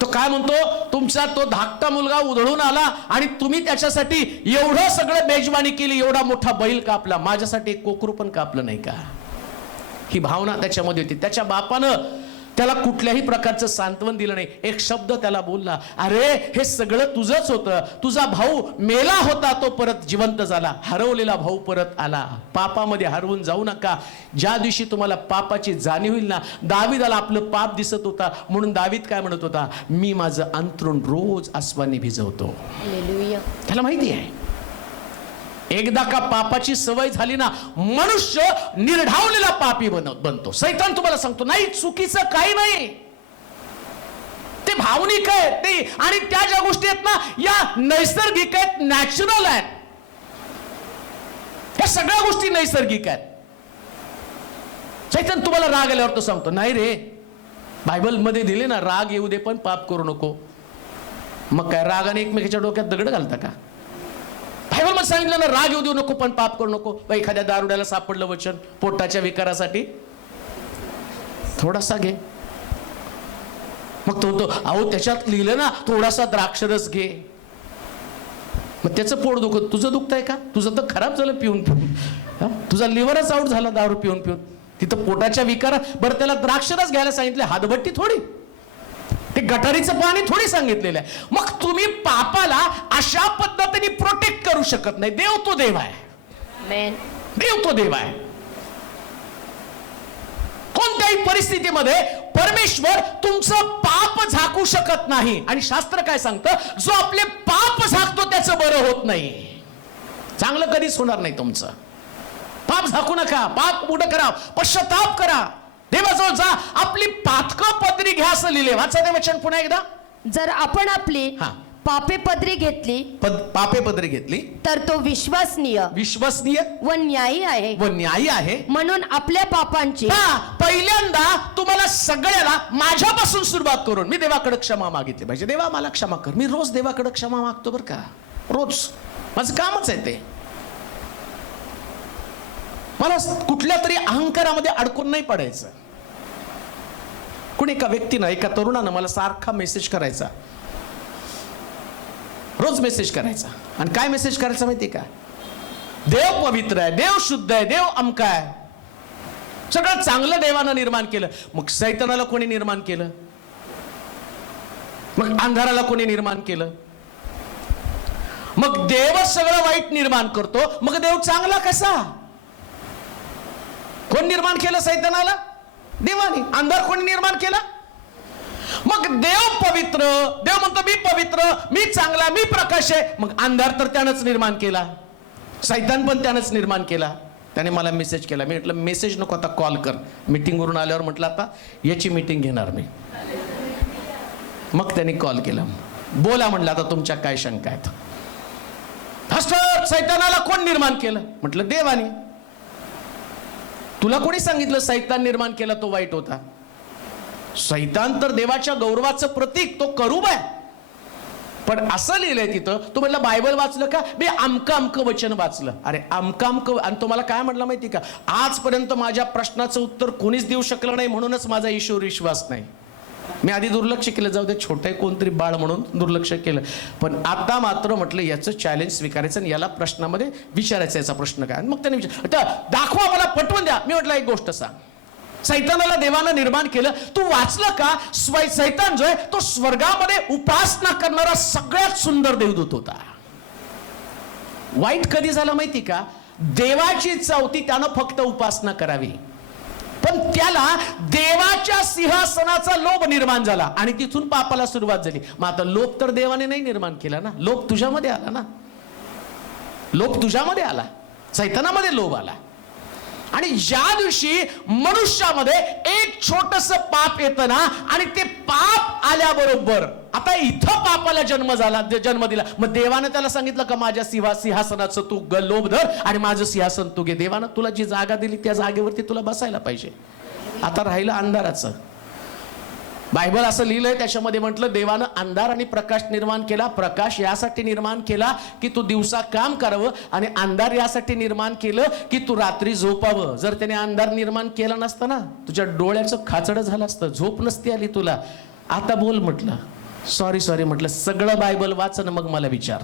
तो काय म्हणतो, तुमचा तो धाकटा मुलगा उधळून आला आणि तुम्ही त्याच्यासाठी एवढं सगळं मेजवानी केली, एवढा मोठा बैल कापला, माझ्यासाठी एक कोकरू पण कापलं नाही का? ही भावना त्याच्यामध्ये होती. त्याच्या बापानं त्याला कुठल्याही प्रकारचं सांत्वन दिलं नाही. एक शब्द त्याला बोलला, अरे हे सगळं तुझंच होतं, तुझा भाऊ मेला होता तो परत जिवंत झाला, हरवलेला भाऊ परत आला. पापामध्ये हरवून जाऊ नका. ज्या दिवशी तुम्हाला पापाची जाणीव होईल ना, दावीदाला आपलं पाप दिसत होता म्हणून दावीद काय म्हणत होता, मी माझं अंथरूण रोज आसमानी भिजवतो. त्याला माहिती आहे एकदा का पापाची सवय झाली ना, मनुष्य निर्ढावलेला पापी बनतो. सैतान तुम्हाला सांगतो नाही, चुकीचं काही नाही, ते भावनिक आहे ते. आणि त्या ज्या गोष्टी आहेत ना, या नैसर्गिक आहेत, नॅचरल आहेत. या सगळ्या गोष्टी नैसर्गिक आहेत. सैतान तुम्हाला राग आल्यावर तो सांगतो, नाही रे, बायबल मध्ये दिले ना, राग येऊ दे पण पाप करू नको. मग काय रागाने एकमेकाच्या डोक्यात दगड घालता का? बायबल मध्ये सांगितलं ना, राग येऊ देऊ नको पण पाप करू नको. एखाद्या दारुड्याला सापडलं वचन पोटाच्या विकारासाठी, थोडासा घे. मग तो अहो त्याच्यात लिहिलं ना, थोडासा द्राक्षरस घे. मग त्याचं पोट दुखत, तुझं दुखतंय का? तुझं तर खराब झालं पिऊन पिऊन, तुझा लिव्हरच आउट झाला दारू पिऊन पिऊन. तिथं पोटाच्या विकारा, बरं त्याला द्राक्षरस घ्यायला सांगितलं, हातभट्टी थोडी, ते गटारीचं पाणी थोडी सांगितलेलं आहे. मग तुम्ही पापाला अशा पद्धतीने प्रोटेक्ट करू शकत नाही. देव तो देव आहे, देव तो देव आहे. कोणत्याही परिस्थितीमध्ये परमेश्वर तुमचं पाप झाकू शकत नाही. आणि शास्त्र काय सांगतं, जो आपले पाप झाकतो त्याचं बरं होत नाही. चांगलं कधीच होणार नाही तुमचं. पाप झाकू नका, पाप उडं करा, पश्चाताप करा, देवाजवळ जा, आपली पातकं पदरी घ्या असं लिहिले. वाचा ते वचन पुन्हा एकदा. जर आपण आपली पापे पदरी घेतली, पापे पदरी घेतली, तर तो विश्वसनीय व न्यायी आहे, म्हणून आपल्या पापांची. पहिल्यांदा तुम्हाला सगळ्याला माझ्यापासून सुरुवात करून मी देवाकडे क्षमा मागितली पाहिजे. देवा मला क्षमा कर. मी रोज देवाकडे क्षमा मागतो बरं का, रोज. माझं कामच आहे ते. मला कुठल्या तरी अहंकारामध्ये अडकून नाही पडायचं. कुणी एका व्यक्तीनं, एका तरुणानं मला सारखा मेसेज करायचा, रोज मेसेज करायचा. आणि काय मेसेज करायचा माहिती का? देव पवित्र आहे, देव शुद्ध आहे, देव अमका आहे, सगळं चांगलं देवानं निर्माण केलं. मग सैतानाला कोणी निर्माण केलं? मग अंधाराला कोणी निर्माण केलं? मग देवच सगळं वाईट निर्माण करतो, मग देव चांगला कसा? कोण निर्माण केलं सैतानाला? देवाने. अंधार कोणी निर्माण केला? मग देव पवित्र, देव म्हणतो मी पवित्र, मी चांगला, मी प्रकाश आहे. मग अंधार तर त्यानंच निर्माण केला, सैतान पण त्यानंच निर्माण केला. त्याने मला मेसेज केला. मी म्हटलं मेसेज नको, आता कॉल कर. मीटिंगवरून आल्यावर म्हटलं आता याची मीटिंग घेणार मी. मग त्याने कॉल केला. बोला म्हटलं, आता तुमच्या काय शंका आहेत? फास्टर, सैतानाला कोण निर्माण केलं? म्हटलं देवाने. तुला कोणी सांगितलं सैतान निर्माण केला तो वाईट होता? सैतान तर देवाच्या गौरवाचं प्रतीक, तो करूब आहे. पण असं लिहिलंय तिथं, तू म्हटलं बायबल वाचलं का? मी अमकं अमकं वचन वाचलं. अरे अमकं अमकं. आणि तो मला काय म्हटलं माहिती का? आजपर्यंत माझ्या प्रश्नाचं उत्तर कोणीच देऊ शकलं नाही, म्हणूनच माझा ईश्वर विश्वास नाही. मी आधी दुर्लक्ष केलं, जाऊ दे छोटे कोणतरी बाळ म्हणून दुर्लक्ष केलं. पण आता मात्र म्हटलं याचं चॅलेंज स्वीकारायचं आणि याला प्रश्नामध्ये विचारायचं, याचा प्रश्न काय. मग त्याने दाखवा, मला पटवून द्या. मी म्हटलं एक गोष्ट सांग, सैतानाला देवानं निर्माण केलं, तू वाचलं का? सैतान जो आहे तो स्वर्गामध्ये उपासना करणारा सगळ्यात सुंदर देवदूत होता. वाईट कधी झालं माहिती का? देवाची चावती त्यानं फक्त उपासना करावी, पण त्याला देवाच्या सिंहासनाचा लोभ निर्माण झाला आणि तिथून पापाला सुरुवात झाली. मग आता लोभ तर देवाने नाही निर्माण केला ना, लोभ तुझ्यामध्ये आला ना, लोभ तुझ्यामध्ये आला, सैतानामध्ये लोभ आला. आणि ज्या दिवशी मनुष्यामध्ये एक छोटस पाप येतं ना, आणि ते पाप आल्याबरोबर आता इथं पापाला जन्म दिला. मग देवानं त्याला सांगितलं का माझ्या सिंहासनाचं तू लोभ धर आणि माझं सिंहासन तू घे. देवानं तुला जी जागा दिली त्या जागेवरती तुला बसायला पाहिजे. आता राहिलं अंधाराचं. बायबल असं लिहिलंय, त्याच्यामध्ये म्हटलं देवानं अंधार आणि प्रकाश निर्माण केला. प्रकाश यासाठी निर्माण केला की तू दिवसा काम करावं, आणि अंधार यासाठी निर्माण केलं की तू रात्री झोपावं. जर त्याने अंधार निर्माण केला नसता ना, तुझ्या डोळ्याचं खाचडं झालं असतं, झोप नसती आली तुला. आता बोल म्हटलं, सॉरी म्हटलं, सगळं बायबल वाच आणि मग मला विचार.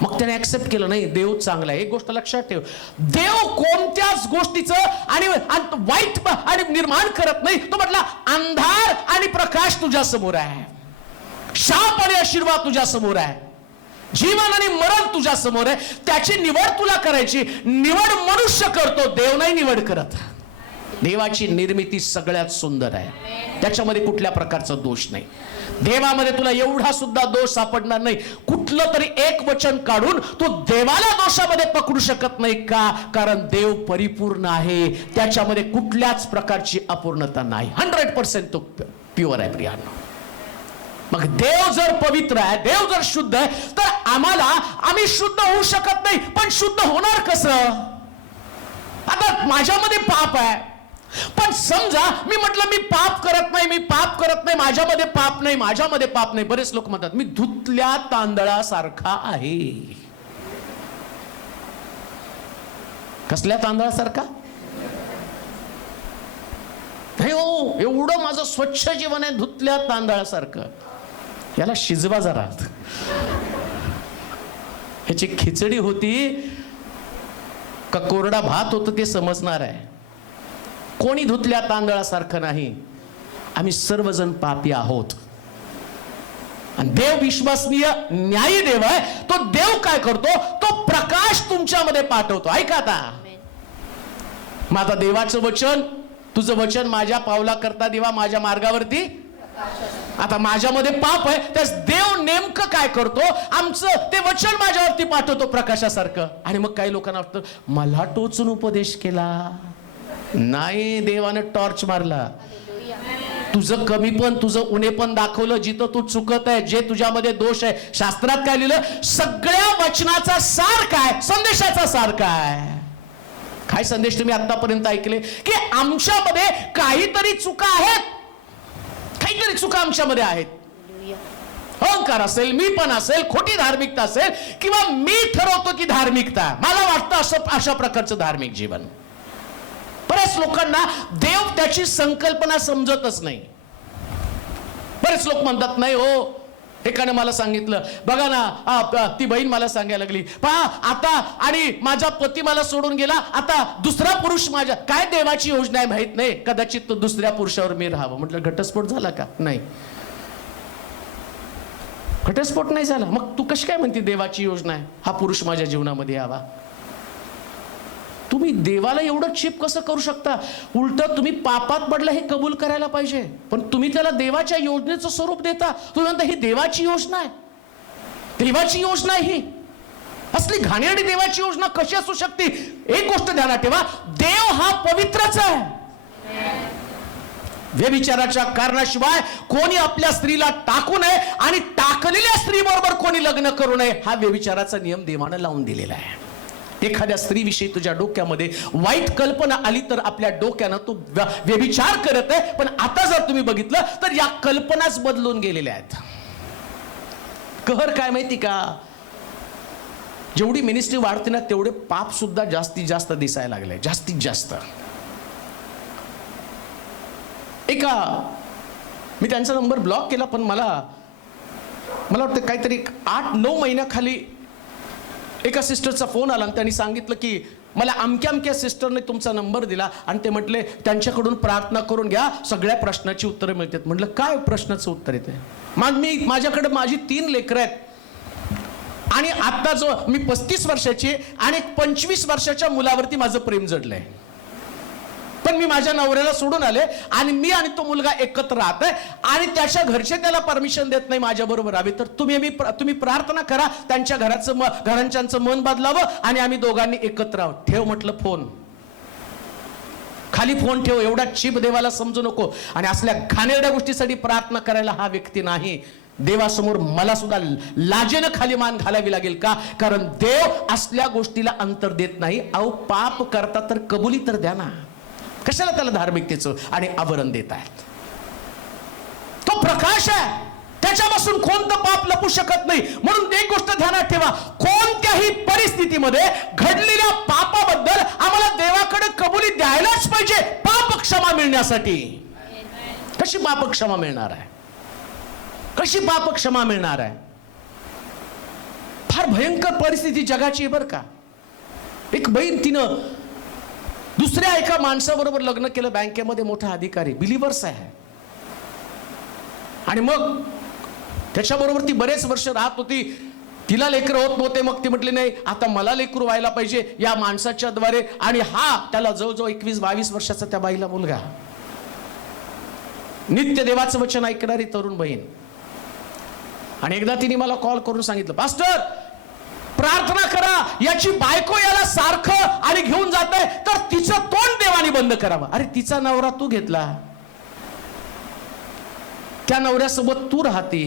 मग त्याने ऍक्सेप्ट केलं. नाही, देव चांगला आहे. एक गोष्ट लक्षात ठेव, देव कोणत्याच गोष्टीचं आणि वाईट आणि निर्माण करत नाही. तो म्हटला अंधार आणि प्रकाश तुझ्या समोर आहे, शाप आणि आशीर्वाद तुझ्या समोर आहे, जीवन आणि मरण तुझ्या समोर आहे. त्याची निवड तुला करायची. निवड मनुष्य करतो, देव नाही निवड करत. देवाची निर्मिती सगळ्यात सुंदर आहे, त्याच्यामध्ये कुठल्या प्रकारचा दोष नाही. देवामध्ये तुला एवढा सुद्धा दोष सापडणार नाही. कुठलं तरी एक वचन काढून तू देवाला दोषामध्ये पकडू शकत नाही. का? कारण देव परिपूर्ण आहे, त्याच्यामध्ये कुठल्याच प्रकारची अपूर्णता नाही. 100% तो प्युअर आहे प्रियानो. मग देव जर पवित्र आहे, देव जर शुद्ध आहे, तर आम्ही शुद्ध होऊ शकत नाही. पण शुद्ध होणार कसं? आता माझ्यामध्ये पाप आहे, पण समजा मी म्हटलं मी पाप करत नाही, माझ्यामध्ये पाप नाही. बरेच लोक म्हणतात मी धुतल्या तांदळासारखा आहे. कसल्या तांदळासारखा? नाही हो, एवढं माझं स्वच्छ जीवन आहे, धुतल्या तांदळासारखं. याला शिजवा जरा. ह्याची खिचडी होती का कोरडा भात होतं ते समजणार आहे. कोणी धुतल्या तांदळासारखं नाही. आम्ही सर्वजण पापी आहोत. आणि देव विश्वसनीय न्यायी देव आहे. तो देव काय करतो? तो प्रकाश तुमच्यामध्ये पाठवतो. ऐका आता, मग आता देवाचं वचन, तुझं वचन माझ्या पावला करता देवा माझ्या मार्गावरती. आता माझ्यामध्ये पाप आहे, त्यास देव नेमकं काय करतो? आमचं ते वचन माझ्यावरती पाठवतो प्रकाशासारखं. आणि मग काही लोकांना वाटतं मला टोचून उपदेश केला. नाही, देवानं टॉर्च मारला. तुझं कमी पण तुझं उणे पण दाखवलं, जिथं तू चुकत आहे, जे तुझ्यामध्ये दोष आहे. शास्त्रात काय लिहिलं? सगळ्या वचनाचा सार काय? संदेशाचा सार काय? काय संदेश तुम्ही आतापर्यंत ऐकले? की आमच्यामध्ये काहीतरी चुका आहेत, काहीतरी चुका आमच्यामध्ये आहेत. अहंकार असेल, मी पण असेल, खोटी धार्मिकता असेल, किंवा मी ठरवतो की धार्मिकता, मला वाटतं अशा प्रकारचं धार्मिक जीवन. बरेच लोकांना देव त्याची संकल्पना समजतच नाही. बरेच लोक म्हणतात नाही हो, एकाने मला सांगितलं, बघा ना ती बहीण मला सांगायला लागली, पहा आता, आणि माझा पती मला सोडून गेला, आता दुसरा पुरुष माझ्या. काय देवाची योजना आहे माहित नाही, कदाचित तो दुसऱ्या पुरुषावर मी राहावं. म्हटलं घटस्फोट झाला का? नाही, घटस्फोट नाही झाला. मग तू कशी काय म्हणते देवाची योजना आहे हा पुरुष माझ्या जीवनामध्ये यावा? तुम्ही देवाला एवढं चीप कसं करू शकता? उलट तुम्ही पापात पडला हे कबूल करायला पाहिजे, पण तुम्ही त्याला देवाच्या योजनेचं स्वरूप देता. तुम्ही म्हणता ही देवाची योजना आहे, देवाची योजना आहे ही. असली घाणेरडी देवाची योजना कशी असू शकते? एक गोष्ट ध्यानात ठेवा, देव हा पवित्रच आहे. व्यभिचाराच्या कारणाशिवाय कोणी आपल्या स्त्रीला टाकू नये, आणि टाकलेल्या स्त्री बरोबर कोणी लग्न करू नये, हा व्यभिचाराचा नियम देवानं लावून दिलेला आहे. एखाद्या स्त्रीविषयी तुझ्या डोक्यामध्ये वाईट कल्पना आली तर आपल्या डोक्यानं तू व्यभिचार करत आहे. पण आता जर तुम्ही बघितलं तर या कल्पनाच बदलून गेलेल्या आहेत. कहर काय माहिती का? जेवढी मिनिस्ट्री वाढते ना, तेवढे पाप सुद्धा जास्तीत जास्त दिसायला लागले, जास्तीत जास्त. मी त्यांचा नंबर ब्लॉक केला, पण मला वाटतं काहीतरी 8-9 महिन्याखाली एका सिस्टरचा फोन आला आणि त्यांनी सांगितलं की मला अमक्या सिस्टरने तुमचा नंबर दिला आणि ते म्हटले त्यांच्याकडून प्रार्थना करून घ्या, सगळ्या प्रश्नाची उत्तरं मिळतात. म्हटलं काय प्रश्नाचं उत्तर येते? माझ्याकडे माझी 3 लेकरं आहेत आणि आता जो मी 35 वर्षाची आणि 25 वर्षाच्या मुलावरती माझं प्रेम जडलंय. पण मी माझ्या नवऱ्याला सोडून आले आणि मी आणि तो मुलगा एकत्र राहतोय आणि त्याच्या घरचे त्याला परमिशन देत नाही माझ्या बरोबर राहावे, तर तुम्ही प्रार्थना करा त्यांच्या घरांच्यांचं मन बदलावं आणि आम्ही दोघांनी एकत्र राहू. ठेव म्हटलं फोन, खाली फोन ठेव. एवढा चीप देवाला समजू नको आणि असल्या घाणेरड्या गोष्टीसाठी प्रार्थना करायला हा व्यक्ती नाही. देवासमोर मला सुद्धा लाजेनं खाली मान घालावी लागेल का? कारण देव असल्या गोष्टीला अंतर देत नाही. अहो पाप करता तर कबुली तर द्या ना, कशाला त्याला धार्मिकतेचं आणि आवरण देत आहेत? तो प्रकाश आहे, त्याच्यापासून कोणतं पाप लपू शकत नाही. म्हणून एक गोष्ट ध्यानात ठेवा, कोणत्याही परिस्थितीमध्ये घडलेल्या पापाबद्दल आम्हाला देवाकडे कबुली द्यायलाच पाहिजे पाप क्षमा मिळण्यासाठी. कशी पाप क्षमा मिळणार आहे? कशी पाप क्षमा मिळणार आहे? फार भयंकर परिस्थिती जगाची आहे बरं का. एक बहीण, तिनं दुसऱ्या एका माणसाबरोबर लग्न केलं, बँकेमध्ये मोठा अधिकारी, बिलिव्हर्स आहे, आणि मग त्याच्याबरोबर ती बरेच वर्ष राहत होती. तिला लेकरं होत नव्हते. मग ती म्हटली नाही, आता मला लेकरू व्हायला पाहिजे या माणसाच्या द्वारे. आणि त्याला जवळजवळ 21-22 वर्षाचा त्या बाईला मुलगा. नित्य देवाचं वचन ऐकणारी तरुण बहीण. आणि एकदा तिने मला कॉल करून सांगितलं, पास्टर प्रार्थना करा, याची बायको याला सारखं आणि घेऊन जात आहे, तर तिचं तोंड देवाने बंद करावं. अरे तिचा नवरा तू घेतला, त्या नवऱ्यासोबत तू राहते,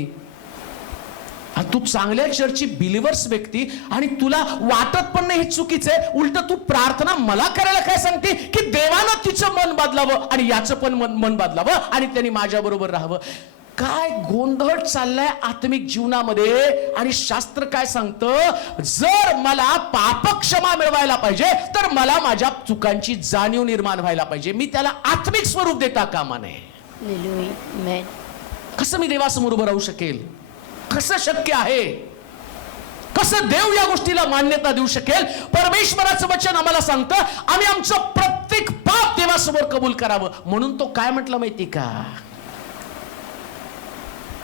तू चांगल्या चर्चची बिलिव्हर्स व्यक्ती, आणि तुला वाटत पण नाही हे चुकीचं आहे. उलट तू प्रार्थना मला करायला काय सांगते की देवानं तिचं मन बदलावं आणि याचं पण मन बदलावं आणि त्यांनी माझ्या बरोबर राहावं. काय गोंधळ चाललाय आत्मिक जीवनामध्ये. आणि शास्त्र काय सांगतं, जर मला पापक्षमा मिळवायला पाहिजे तर मला माझ्या चुकांची जाणीव निर्माण व्हायला पाहिजे. मी त्याला आत्मिक स्वरूप देता कामा नये. कसं मी देवासमोर उभं राहू शकेल? कसं शक्य आहे? कसं देव या गोष्टीला मान्यता देऊ शकेल? परमेश्वराचं वचन आम्हाला सांगतं आम्ही आमचं प्रत्येक पाप देवासमोर कबूल करावं. म्हणून तो काय म्हटलं माहिती का,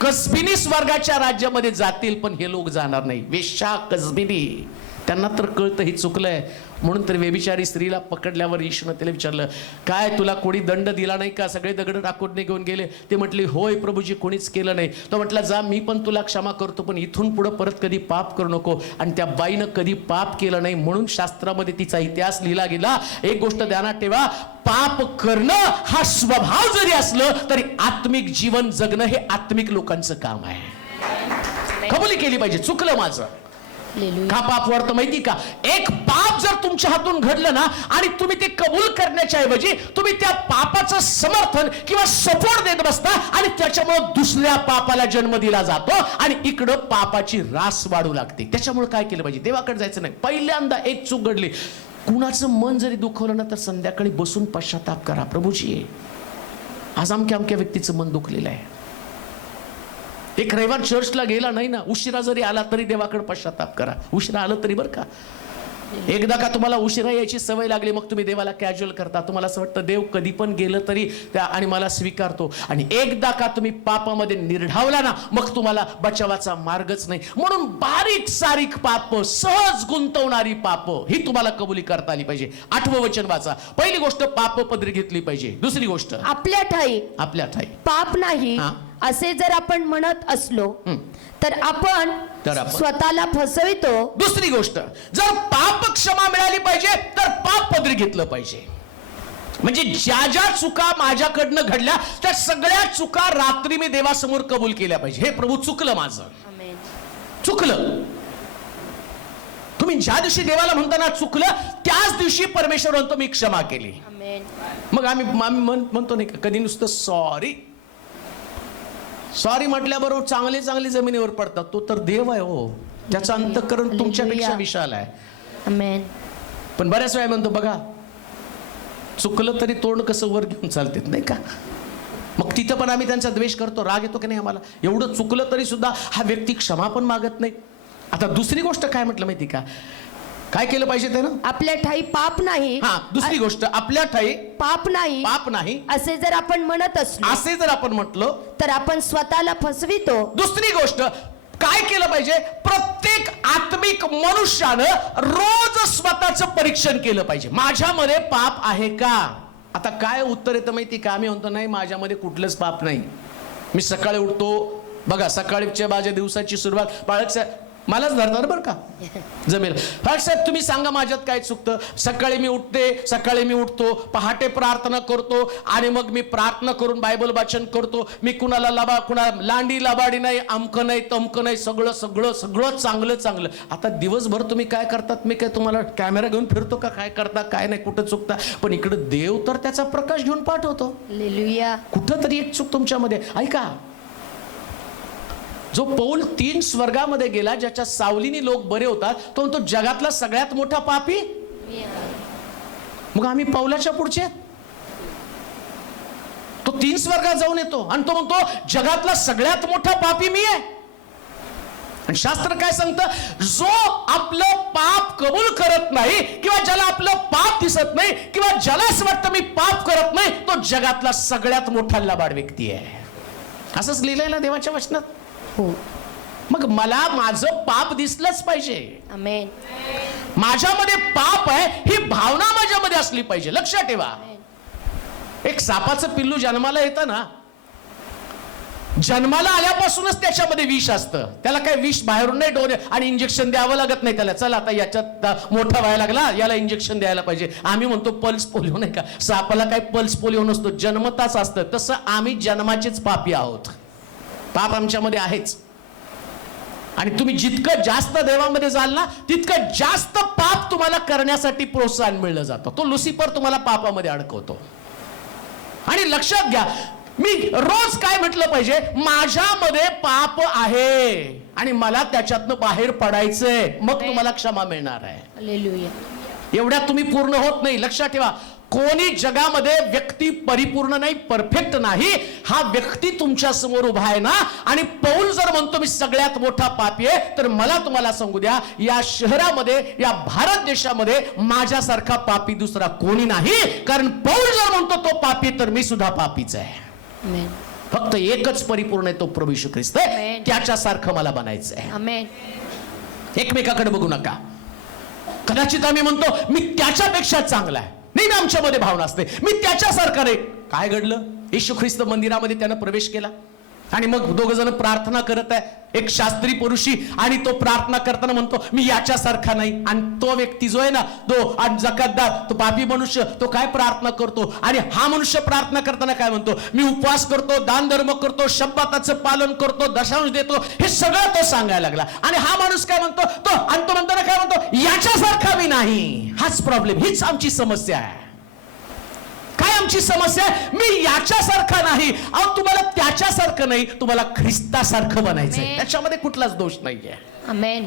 कसबिनी स्वर्गाच्या राज्यामध्ये जातील पण हे लोक जाणार नाही. वेश्या, कसबिनी, त्यांना तर कळतं हे चुकलंय. म्हणून तर व्यभिचारी स्त्रीला पकडल्यावर येशूने त्याला विचारलं, काय तुला कोणी दंड दिला नाही का? सगळे दगड टाकून घेऊन गेले. ते म्हटले, होय प्रभूजी, कोणीच केलं नाही. तो म्हटला, जा, मी पण तुला क्षमा करतो, पण इथून पुढे परत कधी पाप करू नको. आणि त्या बाईनं कधी पाप केलं नाही, म्हणून शास्त्रामध्ये तिचा इतिहास लिहिला गेला. एक गोष्ट ध्यानात ठेवा, पाप करणं हा स्वभाव जरी असलं तरी आत्मिक जीवन जगणं हे आत्मिक लोकांचं काम आहे. कबुली केली पाहिजे, चुकलं माझं. का पाप वाढतं माहिती का? एक पाप जर तुमच्या हातून घडलं ना आणि तुम्ही ते कबूल करण्याच्या ऐवजी तुम्ही त्या पापाचं समर्थन किंवा सपोर्ट देत बसता आणि त्याच्यामुळे दुसऱ्या पापाला जन्म दिला जातो आणि इकडं पापाची रास वाढू लागते. त्याच्यामुळे काय केलं पाहिजे? देवाकडे जायचं नाही. पहिल्यांदा एक चूक घडली, कुणाचं मन जरी दुखवलं ना तर संध्याकाळी बसून पश्चाताप करा. प्रभूजी, आज अमक्या व्यक्तीचं मन दुखलेलं आहे. एक रविवार चर्चला गेला नाही ना, उशिरा जरी आला तरी देवाकडे पश्चाताप करा. उशिरा आलं तरी बरं का. एकदा का तुम्हाला उशिरा यायची सवय लागली, मग तुम्ही देवाला कॅज्युअल करता. तुम्हाला असं वाटतं देव कधी पण गेलं तरी आणि मला स्वीकारतो. आणि एकदा का तुम्ही पापामध्ये निर्ढावला ना, मग तुम्हाला बचावाचा मार्गच नाही. म्हणून बारीक सारीक पाप, सहज गुंतवणारी पाप ही तुम्हाला कबुली करता आली पाहिजे. 8वं वचन वाचा. पहिली गोष्ट, पाप पदरी घेतली पाहिजे. दुसरी गोष्ट, आपल्या ठाई पाप नाही असे जर आपण म्हणत असलो तर आपण स्वतःला फसवितो. दुसरी गोष्ट, जर पाप क्षमा मिळाली पाहिजे तर पाप पदरी घेतलं पाहिजे. म्हणजे ज्या ज्या चुका माझ्याकडनं घडल्या त्या सगळ्या चुका रात्री मी देवासमोर कबूल केल्या पाहिजे. हे प्रभू, चुकलं माझं, चुकलं. तुम्ही ज्या दिवशी देवाला म्हणताना चुकलं त्याच दिवशी परमेश्वर म्हणतो मी क्षमा केली. मग आम्ही म्हणतो नाही का कधी नुसतं सॉरी म्हटल्याबरोबर चांगले चांगले जमिनीवर पडतात. तो तर देव आहे हो, त्याचं अंतःकरण तुमच्यापेक्षा विशाल आहे. पण बऱ्याच वेळा म्हणतो बघा, चुकलं तरी तोंड कसं वर घेऊन चालतात नाही का. मग तिथं पण आम्ही त्यांचा द्वेष करतो, राग येतो की नाही आम्हाला. एवढं चुकलं तरी सुद्धा हा व्यक्ती क्षमा पण मागत नाही. आता दुसरी गोष्ट काय म्हटलं माहिती का, काय केलं पाहिजे त्यानं? आपल्या ठाई पाप नाही. दुसरी गोष्ट, आपल्या ठाई पाप नाही असे जर आपण म्हणत असलो, असे जर आपण म्हटलं तर आपण स्वतःला फसवितो. दुसरी गोष्ट, काय केलं पाहिजे? प्रत्येक आत्मिक मनुष्यानं रोज स्वतःचं परीक्षण केलं पाहिजे. माझ्यामध्ये पाप आहे का? आता काय उत्तर येतं माहिती का? आम्ही म्हणतो नाही माझ्यामध्ये कुठलंच पाप नाही. मी सकाळी उठतो बघा, सकाळच्या माझ्या दिवसाची सुरुवात बाळक साहेब मलाच धरणार बरं का जमेल. बाळक साहेब तुम्ही सांगा माझ्यात काय चुकतं? सकाळी मी उठतो, पहाटे प्रार्थना करतो आणि मग मी प्रार्थना करून बायबल वाचन करतो. मी कुणाला लांडी लाबाडी नाही, अमकं नाही तमकं नाही, सगळं सगळं सगळं चांगलं. आता दिवसभर तुम्ही काय करतात? मी काय तुम्हाला कॅमेरा घेऊन फिरतो का? काय करता काय नाही, कुठं चुकता? पण इकडे देव तर त्याचा प्रकाश घेऊन पाठवतो. हालेलुया. कुठं तरी एक चूक तुमच्यामध्ये. ऐका, जो पौल 3 स्वर्गामध्ये गेला, ज्याच्या सावलीने लोक बरे होतात, तो म्हणतो जगातला सगळ्यात मोठा पापी. मग आम्ही पौलाच्या पुढचे. तो 3 स्वर्गात जाऊन येतो आणि तो म्हणतो जगातला सगळ्यात मोठा पापी मी आहे. आणि शास्त्र काय सांगतं? जो आपलं पाप कबूल करत नाही किंवा ज्याला आपलं पाप दिसत नाही किंवा ज्याला असं वाटतं मी पाप करत नाही, तो जगातला सगळ्यात मोठा लबाड व्यक्ती आहे. असंच लिहिलंय ना देवाच्या वचनात. हो. मग मला माझं पाप दिसलंच पाहिजे. आमेन. माझ्यामध्ये पाप आहे ही भावना माझ्यामध्ये असली पाहिजे. लक्षात ठेवा, एक सापाचं पिल्लू जन्माला येतं ना, जन्माला आल्यापासूनच त्याच्यामध्ये विष असतं. त्याला काय विष बाहेरून नाही डोळे आणि इंजेक्शन द्यावं लागत नाही त्याला. चला आता याच्यात मोठा व्हायला लागला, याला इंजेक्शन द्यायला पाहिजे. आम्ही म्हणतो पल्स पोलिओ, नाही का? सापाला काय पल्स पोलिओ नसतो, जन्मताच असतं. तसं आम्ही जन्माचेच पापी आहोत. पाप आमच्यामध्ये आहेच. आणि तुम्ही जितकं जास्त देवामध्ये जाल ना, तितकं जास्त पाप तुम्हाला करण्यासाठी प्रोत्साहन मिळलं जातं. तो लुसिफर तुम्हाला पापामध्ये अडकवतो. आणि लक्षात घ्या, मी रोज काय म्हटलं पाहिजे? माझ्यामध्ये पाप आहे आणि मला त्याच्यातनं बाहेर पडायचंय, मग तुम्हाला क्षमा मिळणार आहे. हालेलुया. एवढ्यात तुम्ही पूर्ण होत नाही. लक्षात ठेवा, कोणी जगामध्ये व्यक्ती परिपूर्ण नाही, परफेक्ट नाही. हा व्यक्ती तुमच्या समोर उभा आहे ना, आणि पौल जर म्हणतो मी सगळ्यात मोठा पापी आहे, तर मला तुम्हाला सांगू द्या, या शहरामध्ये, या भारत देशामध्ये माझ्यासारखा पापी दुसरा कोणी नाही. कारण पौल जर म्हणतो तो पापी, तर मी सुद्धा पापीच आहे. आमेन. फक्त एकच परिपूर्ण आहे, तो प्रभू येशू ख्रिस्त आहे. त्याच्यासारखं मला बनायचं आहे. आमेन. एकमेकाकडे बघू नका. कदाचित आम्ही म्हणतो मी त्याच्यापेक्षा चांगला आहे. नाही ना, आमच्यामध्ये भावना असते मी त्याच्यासारखा नाही. काय घडलं? येशू ख्रिस्त मंदिरामध्ये त्यानं प्रवेश केला आणि मग दोघ जण प्रार्थना करत आहे. एक शास्त्री पुरुषी, आणि तो प्रार्थना करताना म्हणतो मी याच्यासारखा नाही. आणि तो व्यक्ती जो आहे ना, तो जकातदार, तो पापी मनुष्य, तो काय प्रार्थना करतो? आणि हा मनुष्य प्रार्थना करताना काय म्हणतो? मी उपवास करतो, दान धर्म करतो, शब्दाचं पालन करतो, दशांश देतो. हे सगळं तो सांगायला लागला. आणि हा माणूस काय म्हणतो? तो म्हणताना काय म्हणतो? याच्यासारखा मी नाही. हाच प्रॉब्लेम, हीच आमची समस्या आहे. काय आमची समस्या आहे? मी याच्यासारखा नाही. अहो, तुम्हाला त्याच्यासारखं नाही, तुम्हाला ख्रिस्तासारखं बनायचंय. त्याच्यामध्ये कुठलाच दोष नाहीये. आमेन.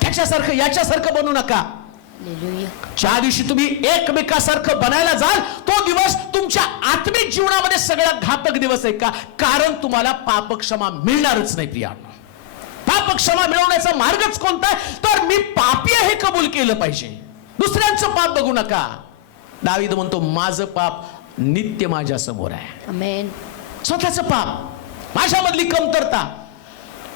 त्याच्यासारखं याच्यासारखं बनू नका. हालेलुया. ज्या दिवशी तुम्ही एकमेकासारखं बनायला जाल, तो दिवस तुमच्या आत्मिक जीवनामध्ये सगळ्यात घातक दिवस आहे. का? कारण तुम्हाला पापक्षमा मिळणारच नाही प्रियांनो. पापक्षमा मिळवण्याचा मार्गच कोणता आहे? तर मी पापी आहे हे कबूल केलं पाहिजे. दुसऱ्यांचं पाप बघू नका. दावीद म्हणतो माझं पाप नित्य माझ्या समोर आहे. आमेन. स्वतःचं पाप, माझ्यामधली कमतरता,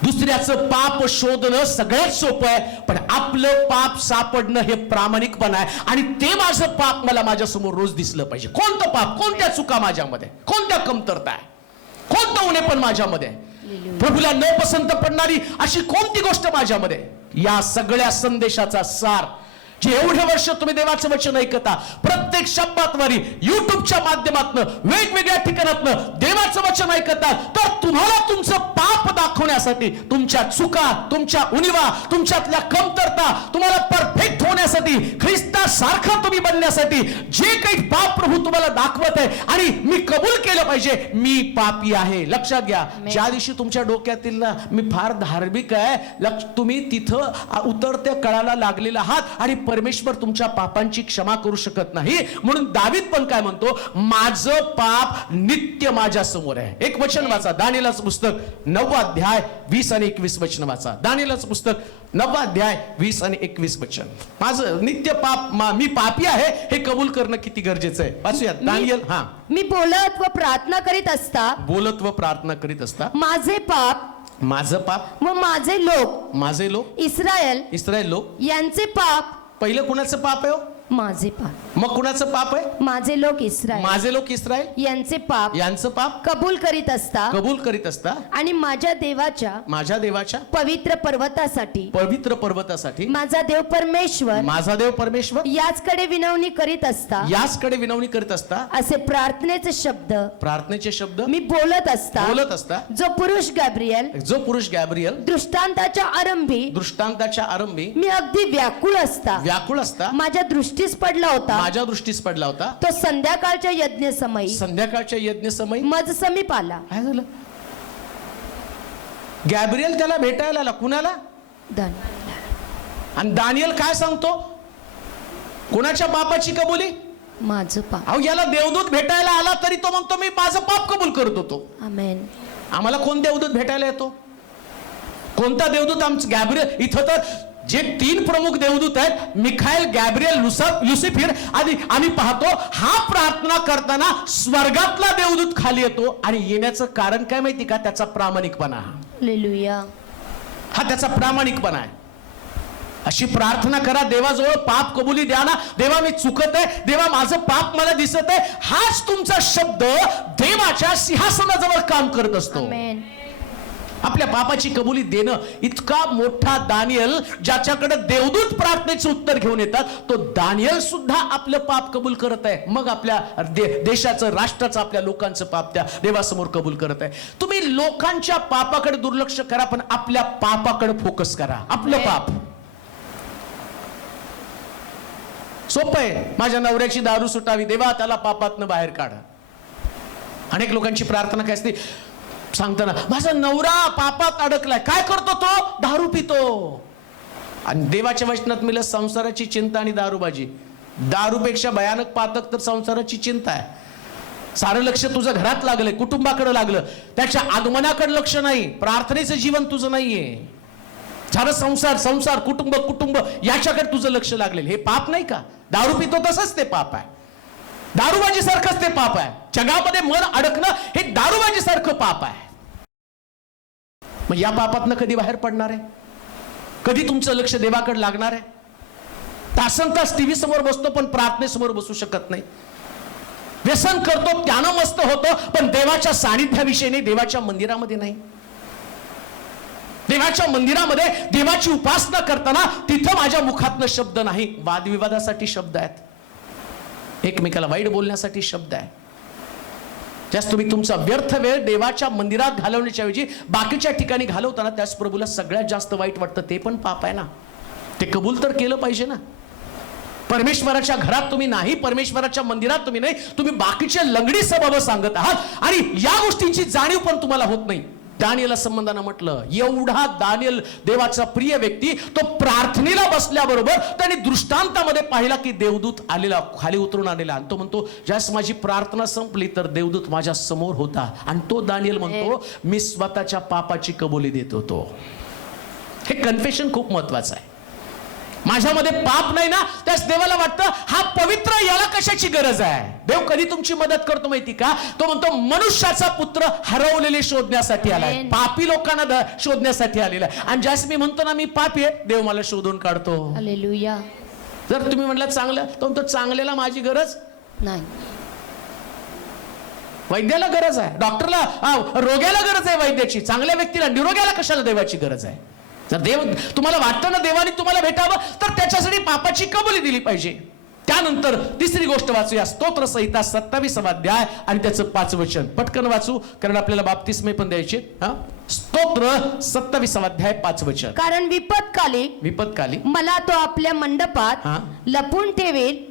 दुसऱ्याचं पाप शोधणं सगळ्यात सोपं आहे, पण आपलं पाप सापडणं हे प्रामाणिकपणा आहे. आणि ते माझं पाप मला माझ्या समोर रोज दिसलं पाहिजे. कोणतं पाप, कोणत्या चुका माझ्यामध्ये, कोणत्या कमतरता आहे, कोणतं उणे पण माझ्यामध्ये, प्रभूला न पसंत पडणारी अशी कोणती गोष्ट माझ्यामध्ये. या सगळ्या संदेशाचा सार, जे एवढे वर्ष तुम्ही देवाचं वचन ऐकता, प्रत्येक शब्दाद्वारे युट्यूबच्या माध्यमातून वेगवेगळ्या ठिकाणातून देवाचं वचन ऐकता, तर तुम्हाला तुमचं पाप दाखवण्यासाठी, तुमच्या चुका, तुमच्या उणिवा, तुमच्यातल्या कमतरता, तुम्हाला परफेक्ट होण्यासाठी, ख्रिस्तासारखं तुम्ही बनण्यासाठी जे काही पाप प्रभू तुम्हाला दाखवत आहे, आणि मी कबूल केलं पाहिजे मी पापी आहे. लक्षात घ्या, ज्या दिवशी तुमच्या डोक्यातील ना मी फार धार्मिक आहे, तुम्ही तिथं उतरत्या कळाला लागलेला आहात आणि परमेश्वर तुमच्या पापांची क्षमा करू शकत नाही. म्हणून दावीद पण काय म्हणतो? माझं पाप नित्य माझ्या समोर आहे. एक वचन वाचा, दानिएलचं पुस्तक 9 अध्याय 20 आणि 21 वचन वाचा. दानिएलचं पुस्तक 9 अध्याय 20 आणि 21 वचन. माझं नित्य पाप, मी पापी आहे हे कबूल करणं किती गरजेचं आहे. वाचूया दानिएल. मी बोलत व प्रार्थना करीत असता, बोलत व प्रार्थना करीत असता माझे पाप व माझे लोक इस्रायल लोक लोक यांचे पाप. पहिलं कुणाचं पाप आहे? माझे पाप, मग कुणाचं पाप आहे? माझे लोक इस्रायल माझे लोक इस्रायल यांचे पाप यांचं पाप कबूल करीत असता कबूल करीत असता आणि माझ्या देवाच्या पवित्र पर्वतासाठी माझा देव परमेश्वर याचकडे विनवणी करीत असता असे प्रार्थनेचे शब्द मी बोलत असता जो पुरुष गॅब्रिएल दृष्टांताच्या आरंभी मी अगदी व्याकुळ असता माझ्या दृष्टीस पडला होता तो संध्याकाळच्या यज्ञ समयी मज समीप आला. काय झालं? गॅब्रिएल त्याला भेटायला आला. कुणाला? आणि दानियल काय सांगतो? कोणाच्या पापाची कबुली? माझं पाप. अहो, याला देवदूत भेटायला आला तरी तो म्हणतो मी माझं पाप कबूल करत होतो. आमेन. आम्हाला कोण देवदूत भेटायला येतो? कोणता देवदूत? आमचं गॅब्रिएल. इथं तर जे 3 प्रमुख देवदूत आहेत, मिखाएल, गॅब्रिएल, लुसिफर, आणि आम्ही पाहतो हा प्रार्थना करताना स्वर्गातला देवदूत खाली येतो. आणि येण्याचं कारण काय माहिती का? त्याचा प्रामाणिकपणा. हालेलुया. हा त्याचा प्रामाणिकपणा आहे. अशी प्रार्थना करा, देवाजवळ पाप कबुली द्या ना. देवा मी चुकत आहे, देवा माझं पाप मला दिसत आहे. हाच तुमचा शब्द देवाच्या सिंहासनाजवळ काम करत असतो. आमेन. आपल्या पापाची कबुली देणं. इतका मोठा दानियल, ज्याच्याकडे देवदूत प्रार्थनेचं उत्तर घेऊन येतात, तो दानियल सुद्धा आपलं पाप कबूल करत आहे. मग आपल्या देशाचं, राष्ट्राचं, आपल्या लोकांचं पाप त्या देवासमोर कबूल करत आहे. तुम्ही लोकांच्या पापाकडे दुर्लक्ष करा, पण आपल्या पापाकडे फोकस करा. आपलं पाप. सोपं आहे. माझ्या नवऱ्याची दारू सुटावी, देवा त्याला पापातनं बाहेर काढा. अनेक लोकांची प्रार्थना काय असते सांगताना, माझा नवरा पापात अडकलाय. काय करतो तो? दारू पितो. आणि देवाच्या वचनात मिळेल संसाराची चिंता आणि दारूबाजी. दारूपेक्षा भयानक पातक तर संसाराची चिंता आहे. सारं लक्ष तुझं घरात लागलंय, कुटुंबाकडे लागलं, त्याच्या आगमनाकडे लक्ष नाही. प्रार्थनेचं जीवन तुझं नाहीये. सारं संसार, कुटुंब याच्याकडे तुझं लक्ष लागलेलं. हे पाप नाही का? दारू पितो तसंच ते पाप आहे. दारूबाजी सारखंच ते पाप आहे. जगामध्ये मन अडकणं हे दारूबाजी सारखं पाप आहे. मग या पापातनं कधी बाहेर पडणार आहे? कधी तुमचं लक्ष देवाकडे लागणार आहे? तासनतास टीव्ही समोर बसतो पण प्रार्थनेसमोर बसू शकत नाही. व्यसन करतो, त्यानं मस्त होतो, पण देवाच्या सानिध्याविषयी नाही, देवाच्या मंदिरामध्ये नाही. देवाच्या मंदिरामध्ये देवाची उपासना करताना तिथं माझ्या मुखातनं शब्द नाही. वादविवादासाठी शब्द आहेत, एकमेकाला वाईट बोलण्यासाठी शब्द आहे. जास्त तुम्ही तुमचा व्यर्थ वेळ देवाच्या मंदिरात घालवण्याच्या ऐवजी बाकीच्या ठिकाणी घालवताना त्याच प्रभूला सगळ्यात जास्त वाईट वाटतं. ते पण पाप आहे ना. ते कबूल तर केलं पाहिजे ना. परमेश्वराच्या घरात तुम्ही नाही, परमेश्वराच्या मंदिरात तुम्ही नाही, तुम्ही बाकीचे लंगडी सबब सांगत आहात आणि या गोष्टींची जाणीव पण तुम्हाला होत नाही. दानियला संबंधानं म्हटलं, एवढा दानियल देवाचा प्रिय व्यक्ती, तो प्रार्थनेला बसल्याबरोबर त्याने दृष्टांतामध्ये पाहिला की देवदूत आलेला, खाली उतरून आलेला. आणि तो म्हणतो, ज्यास माझी प्रार्थना संपली तर देवदूत माझ्या समोर होता. आणि तो दानियल म्हणतो, मी स्वतःच्या पापाची कबुली देत होतो. हे कन्फेशन खूप महत्वाचं आहे. माझ्यामध्ये पाप नाही ना, त्यास देवाला वाटतं हा पवित्र, याला कशाची गरज आहे? देव कधी तुमची मदत करतो माहिती का? तो म्हणतो मनुष्याचा पुत्र हरवलेले शोधण्यासाठी आलाय, पापी लोकांना शोधण्यासाठी आलेला आहे. आणि ज्यास मी म्हणतो ना मी पापी आहे, देव मला शोधून काढतो. हालेलुया. जर तुम्ही म्हणला चांगलं, तो म्हणतो चांगल्याला माझी गरज नाही. वैद्याला गरज आहे, डॉक्टरला, रोग्याला गरज आहे वैद्याची. चांगल्या व्यक्तीला, निरोग्याला कशाला देवाची गरज आहे? जर देव तुम्हाला वाटतं ना देवाने तुम्हाला भेटावं, तर त्याच्यासाठी पापाची कबुली दिली पाहिजे. त्यानंतर तिसरी गोष्ट वाचूया, स्तोत्र संहिता 27वा अध्याय आणि त्याचं 5 वचन. पटकन वाचू, कारण आपल्याला बाप्तिस्मे पण द्यायचे. स्तोत्र 27वा अध्याय 5 वचन. कारण विपत्काली मला तो आपल्या मंडपात लपून ठेवेल,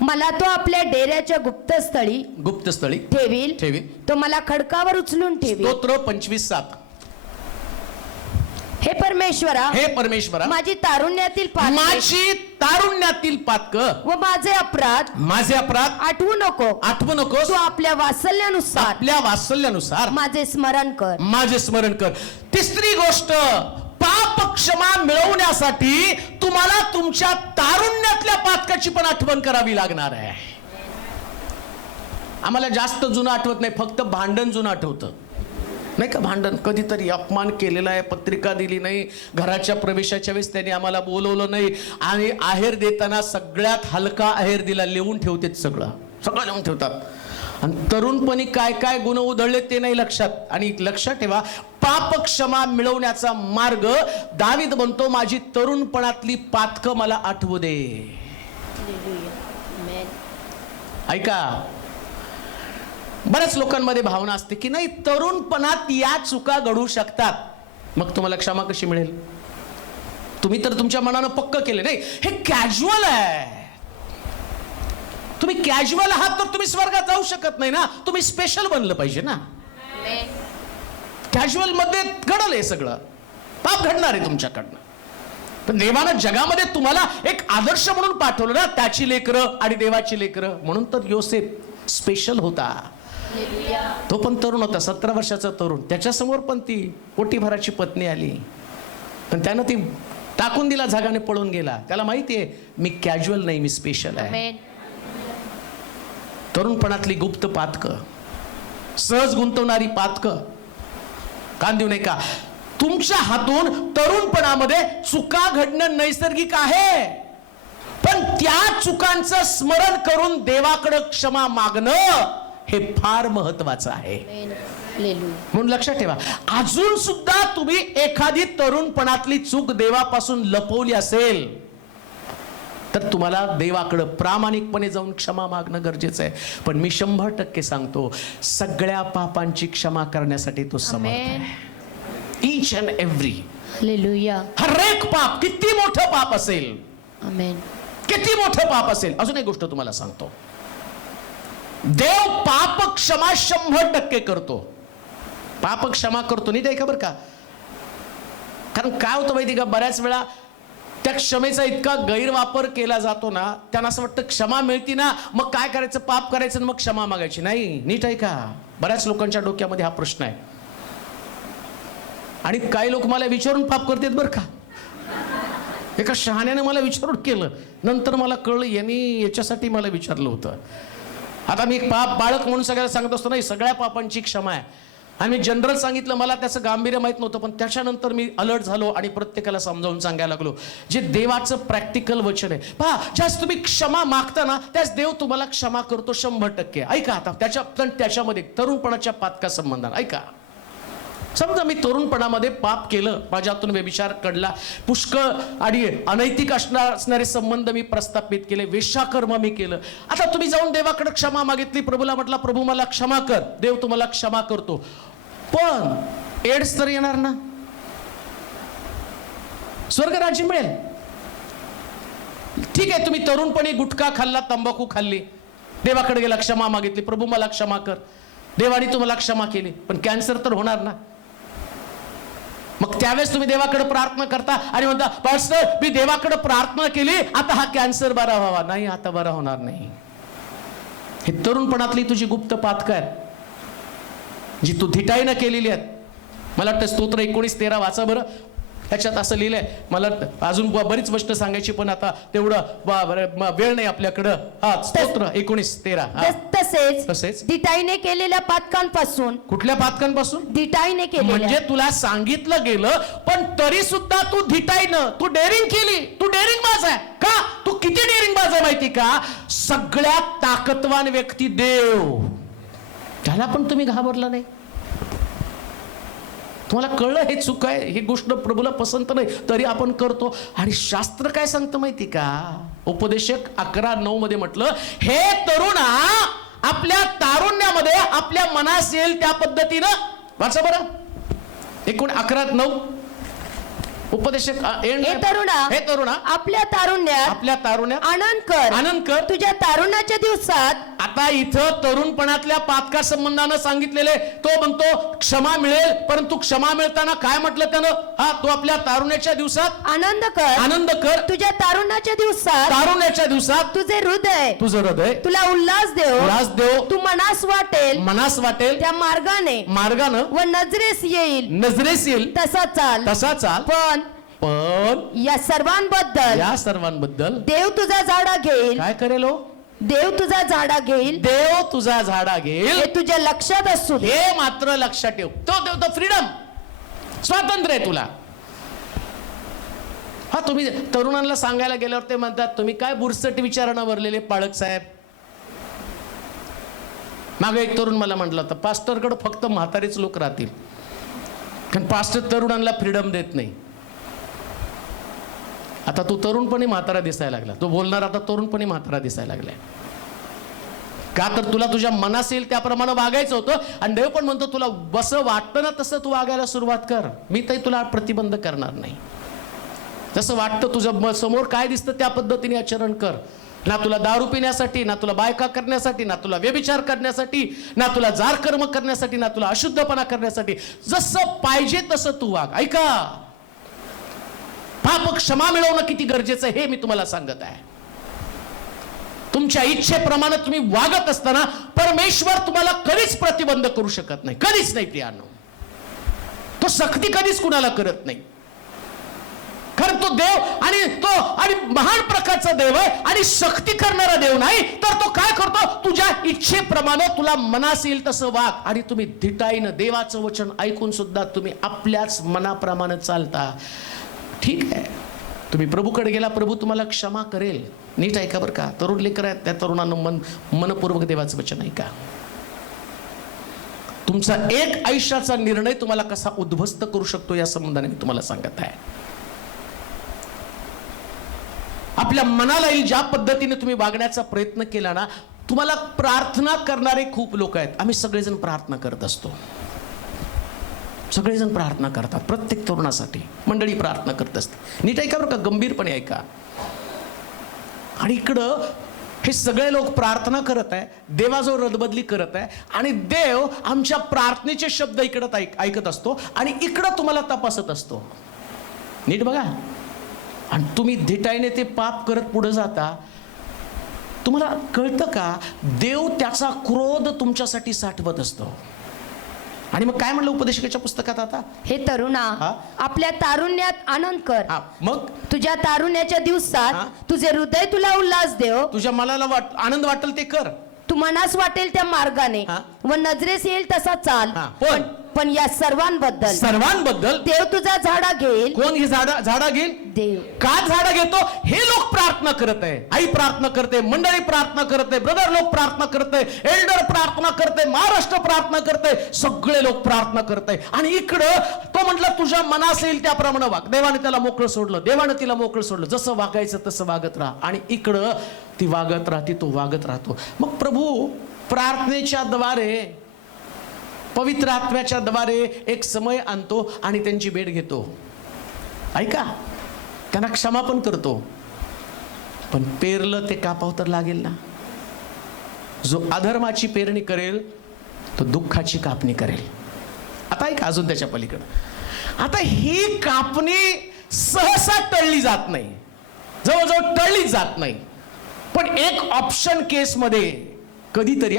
मला तो आपल्या डेऱ्याच्या गुप्तस्थळी ठेवील, तो मला खडकावर उचलून ठेवील. स्तोत्र 25:7. हे परमेश्वरा, माझी तारुण्यातील पातक व माझे अपराध आठवू नको. तू आपल्या वात्सल्यानुसार माझे स्मरण कर. तिसरी गोष्ट, पाप क्षमा मिळवण्यासाठी तुम्हाला तुमच्या तारुण्यातल्या पातकाची पण आठवण करावी लागणार आहे. आम्हाला जास्त जुनं आठवत नाही, फक्त भांडण जुनं आठवतं. नाही का भांडण, कधीतरी अपमान केलेला आहे, पत्रिका दिली नाही, घराच्या प्रवेशाच्या वेळेस त्यांनी आम्हाला बोलवलं नाही, आणि आहेर देताना सगळ्यात हलका आहेर दिला, लिहून ठेवतात, सगळं लिहून ठेवतात. आणि तरुणपणी काय काय गुण उधळले ते नाही लक्षात. आणि लक्षात ठेवा, पाप क्षमा मिळवण्याचा मार्ग, दावीद म्हणतो, माझी तरुणपणातली पातकं मला आठवू दे. ऐका, बऱ्याच लोकांमध्ये भावना असते की नाही, तरुणपणात या चुका घडू शकतात, मग तुम्हाला क्षमा कशी मिळेल? तुम्ही तर तुमच्या मनानं पक्क केले. नाही, हे कॅज्युअल आहे. तुम्ही कॅज्युअल आहात तर तुम्ही स्वर्गात जाऊ शकत नाही ना, तुम्ही स्पेशल बनलं पाहिजे ना. कॅज्युअल मध्ये घडलं हे सगळं, पाप घडणार आहे तुमच्याकडनं. पण देवानं जगामध्ये तुम्हाला एक आदर्श म्हणून पाठवलं ना, त्याची लेकरं आणि देवाची लेकरं. म्हणून तर योसेफ स्पेशल होता. तो पण तरुण होता, 17 वर्षाचा तरुण. त्याच्यासमोर पण ती पोटीभराची पत्नी आली, पण त्यानं ती टाकून दिला, जागाने पळून गेला. त्याला माहिती आहे, मी कॅज्युअल नाही, मी स्पेशल आहे. तरुणपणातली गुप्त पातकं, सहज गुंतवणारी पातकं कान देऊ नये का? तुमच्या हातून तरुणपणामध्ये चुका घडणं नैसर्गिक आहे, पण त्या चुकांचं स्मरण करून देवाकडे क्षमा मागणं हे फार महत्वाचं आहे. म्हणून लक्षात ठेवा, अजून सुद्धा तुम्ही एखादी तरुणपणातली चूक देवापासून लपवली असेल तर तुम्हाला देवाकडे प्रामाणिकपणे जाऊन क्षमा मागणं गरजेचं आहे. पण मी 100% सांगतो, सगळ्या पापांची क्षमा करण्यासाठी तो समर्थ आहे. Each and every. हालेलुया. हर एक पाप, किती मोठं पाप असेल, आमेन. किती मोठं पाप असेल. अजून एक गोष्ट तुम्हाला सांगतो, देव पाप क्षमा 100% करतो. पाप क्षमा करतो, नाही ते का बरं का? कारण काय होतं माहिती का, बऱ्याच वेळा त्या क्षमेचा इतका गैरवापर केला जातो ना, त्यांना असं वाटतं क्षमा मिळती ना, मग काय करायचं, पाप करायचं आणि मग क्षमा मागायची. नाही, नीट आहे का? बऱ्याच लोकांच्या डोक्यामध्ये हा प्रश्न आहे. आणि काही लोक मला विचारून पाप करतात बरं का. एका शहाण्याने मला विचारून केलं, नंतर मला कळलं यांनी याच्यासाठी मला विचारलं होतं. आता मी एक पाप बाळक म्हणून सगळ्याला सांगत असतो, नाही, सगळ्या पापांची क्षमा आहे. आणि मी जनरल सांगितलं, मला त्याचं गांभीर्य माहीत नव्हतं, पण त्याच्यानंतर मी अलर्ट झालो आणि प्रत्येकाला समजावून सांगायला लागलो, जे देवाचं प्रॅक्टिकल वचन आहे. पहा, ज्यास तुम्ही क्षमा मागता ना, त्यास देव तुम्हाला क्षमा करतो 100%. ऐका आता, त्याच्यामध्ये तरुणपणाच्या पातका संबंधाने ऐका. समजा मी तरुणपणामध्ये पाप केलं, माझ्यातून व्यभिचार कडला, पुष्कळ आणि अनैतिक असणारे संबंध मी प्रस्थापित केले, वेश्याकर्म मी केलं. आता तुम्ही जाऊन देवाकडे क्षमा मागितली, प्रभूला म्हटला, प्रभू मला क्षमा कर, देव तुम्हाला क्षमा करतो. पण एड्स तर येणार ना, स्वर्ग राज्य मिळेल. ठीक आहे, तुम्ही तरुणपणी गुटखा खाल्ला, तंबाखू खाल्ली, देवाकडे गेला, क्षमा मागितली, प्रभू मला क्षमा कर, देवाने तुम्हाला क्षमा केली, पण कॅन्सर तर होणार ना. मग त्यावेळेस तुम्ही देवाकडे प्रार्थना करता आणि म्हणता, पास्टर मी देवाकडे प्रार्थना केली, आता हा कॅन्सर बरा व्हावा. नाही, आता बरा होणार नाही. हे तरुणपणातली तुझी गुप्त पातकं आहेत, जी तू धिटाईनं केलेली आहेत. मला वाटतं स्तोत्र 19:13 वाचा बरं. त्याच्यात असं लिहिलंय, मला अजून बरीच गोष्ट सांगायची, पण आता तेवढं वेळ नाही आपल्याकडं. हा, स्तोत्र 19:13. तसेच धिटाईने केलेल्या पातकांपासून. कुठल्या पातकांपासून? धिटाईने केलेल्या. म्हणजे तुला सांगितलं गेलं, पण तरी सुद्धा तू धिटाईनं, तू डेअरिंग केली, तू डेअरिंग बाज आहे का? तू किती डेअरिंग बाज आहे माहिती का? सगळ्यात ताकदवान व्यक्ती देव, त्याला पण तुम्ही घाबरला नाही. तुम्हाला कळलं हे चूक आहे, ही गोष्ट प्रभूला पसंत नाही, तरी आपण करतो. आणि शास्त्र काय सांगतं माहिती का? उपदेशक 11:9 मध्ये म्हटलं, हे तरुणा, आपल्या तारुण्यामध्ये आपल्या मनास येईल त्या पद्धतीनं. वाचा बरं, 11:9. उपदेशक, हे तरुणा, आपल्या तारुण्यात आनंद कर तुझ्या तारुण्याच्या दिवसात. आता इथं तरुणपणातल्या पातका संबंधानं सांगितलेले, तो म्हणतो क्षमा मिळेल, परंतु क्षमा मिळताना काय म्हटलं त्यानं? हा, तू आपल्या तारुण्याच्या दिवसात आनंद कर तुझ्या तारुण्याच्या दिवसात. तुझं हृदय तुला उल्हास देव. तू मनास वाटेल त्या मार्गानं व नजरेस येईल तसा चाल. पण या सर्वांबद्दल देव तुझा जाडा घेईल. काय करेल? देव तुझा झाडा घेईल देव तुझा झाडा घेईल हे तुझ्या लक्षात असू दे. हे मात्र लक्षात ठेव. तो फ्रीडम, स्वातंत्र्य आहे तुला. हा, तुम्ही तरुणांना सांगायला गेल्यावर ते म्हणतात तुम्ही काय बुरसट विचारानं भरलेले पाळक साहेब. मागे एक तरुण मला म्हटलं होतं पास्टरकडे फक्त म्हातारेच लोक राहतील, कारण पास्टर तरुणांना फ्रीडम देत नाही. आता तू तरुणपणी म्हातारा दिसायला लागला, तो बोलणार आता तरुणपणी म्हातारा दिसायला लागलाय. का तर तुला तुझ्या मनास येईल त्याप्रमाणे वागायचं होतं, आणि देव पण म्हणतो तुला बसं वाटतं ना तसं तू वागायला सुरुवात कर, मी तर तुला प्रतिबंध करणार नाही. जसं वाटतं तुझं समोर काय दिसतं त्या पद्धतीने आचरण कर. ना तुला दारू पिण्यासाठी, ना तुला बायका करण्यासाठी, ना तुला व्यभिचार करण्यासाठी, ना तुला जार कर्म करण्यासाठी, ना तुला अशुद्धपणा करण्यासाठी. जसं पाहिजे तसं तू वाग. ऐका, पाप क्षमा मिळवणं किती गरजेचं आहे हे मी तुम्हाला सांगत आहे. तुमच्या इच्छेप्रमाणे तुम्ही वागत असताना परमेश्वर तुम्हाला कधीच प्रतिबंध करू शकत नाही, कधीच नाही प्रियानो. तो सक्ती कधीच कुणाला करत नाही, कारण तो देव आणि महान प्रकारचा देव आहे आणि सक्ती करणारा देव नाही. तर तो काय करतो, तुझ्या इच्छेप्रमाणे तुला मनास येईल तसं वाग. आणि तुम्ही धिटाईनं देवाचं वचन ऐकून सुद्धा तुम्ही आपल्याच मनाप्रमाणे चालता. ठीक आहे, तुम्ही प्रभूकडे गेला, प्रभू तुम्हाला क्षमा करेल. नीट ऐका बरं का, तरुण लेकर आहेत, त्या तरुणांना मनपूर्वक देवाचं वचन ऐका. तुमचा एक आयुष्याचा निर्णय तुम्हाला कसा उद्ध्वस्त करू शकतो या संबंधाने मी तुम्हाला सांगत आहे. आपल्या मनाला येईल ज्या पद्धतीने तुम्ही वागण्याचा प्रयत्न केला ना, तुम्हाला प्रार्थना करणारे खूप लोक आहेत. आम्ही सगळेजण प्रार्थना करत असतो, सगळेजण प्रार्थना करतात. प्रत्येक तरुणासाठी मंडळी प्रार्थना करत असते. नीट ऐका बरं का, गंभीरपणे ऐका. आणि इकडं हे सगळे लोक प्रार्थना करत आहे, देवाजवळ रदबदली करत आहे, आणि देव आमच्या प्रार्थनेचे शब्द इकडं ऐकत असतो आणि इकडं तुम्हाला तपासत असतो. नीट बघा. आणि तुम्ही धिटाईने ते पाप करत पुढे जाता. तुम्हाला कळतं का, देव त्याचा क्रोध तुमच्यासाठी साठवत असतो. आणि मग काय म्हणलं उपदेशकाच्या पुस्तकात, आता हे तरुणा, आपल्या तारुण्यात आनंद कर. मग तुझ्या तारुण्याच्या दिवसात तुझे हृदय तुला उल्हास देव. तुझ्या मनाला आनंद वाटेल ते कर, तू मनास वाटेल त्या मार्गाने व नजरेस येईल तसा चाल. पण या सर्वांबद्दल देव तुझा झाडा घेईल. कोण हे झाडा घेईल? देव. का झाडा घेतो? हे लोक प्रार्थना करत आहे, आई प्रार्थना करते, मंडळी प्रार्थना करते, ब्रदर लोक प्रार्थना करते, एल्डर प्रार्थना करते, महाराष्ट्र प्रार्थना करते, सगळे लोक प्रार्थना करते. आणि इकडं तो म्हटलं तुझ्या मनास येईल त्याप्रमाणे वाग. देवाने त्याला मोकळं सोडलं, देवाने तिला मोकळं सोडलं, जसं वागायचं तसं वागत राहा. आणि इकडं ती वागत राहते, तो वागत राहतो. मग प्रभू प्रार्थनेच्या द्वारे, पवित्र आत्म्याच्या द्वारे एक समय आणतो आणि त्यांची भेट घेतो. ऐका, त्यांना क्षमा पण करतो. पण पेरलं ते कापाव तर लागेल ना. जो अधर्माची पेरणी करेल तो दुःखाची कापणी करेल. आता ऐका अजून त्याच्या पलीकडे. आता ही कापणी सहसा टळली जात नाही, जवळजवळ टळली जात नाही. पण एक ऑप्शन केसमध्ये कधीतरी,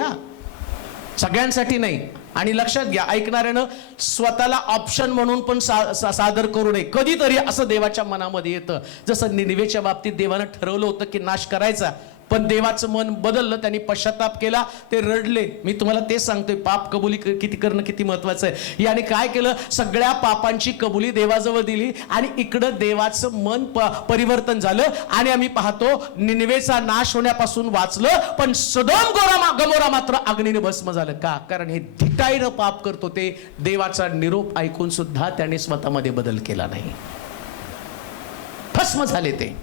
सगळ्यांसाठी नाही. आणि लक्षात घ्या, ऐकणाऱ्यानं स्वतःला ऑप्शन म्हणून पण सादर करू नये. कधीतरी असं देवाच्या मनामध्ये येतं, जसं निनिवेच्या बाबतीत देवानं ठरवलं होतं की नाश करायचा, पण देवाचं मन बदललं, त्यांनी पश्चाताप केला, ते रडले. मी तुम्हाला तेच सांगतोय, पाप कबुली किती करणं किती महत्वाचं आहे. याने काय केलं, सगळ्या पापांची कबुली देवाजवळ दिली आणि इकडं देवाचं मन परिवर्तन झालं. आणि आम्ही पाहतो निनिवेचा नाश होण्यापासून वाचलं, पण सदोम गमोरा मात्र अग्नीने भस्म झालं. का? कारण हे धिटाईनं पाप करतो ते देवाचा निरोप ऐकून सुद्धा त्याने स्वतःमध्ये बदल केला नाही, भस्म झाले ते.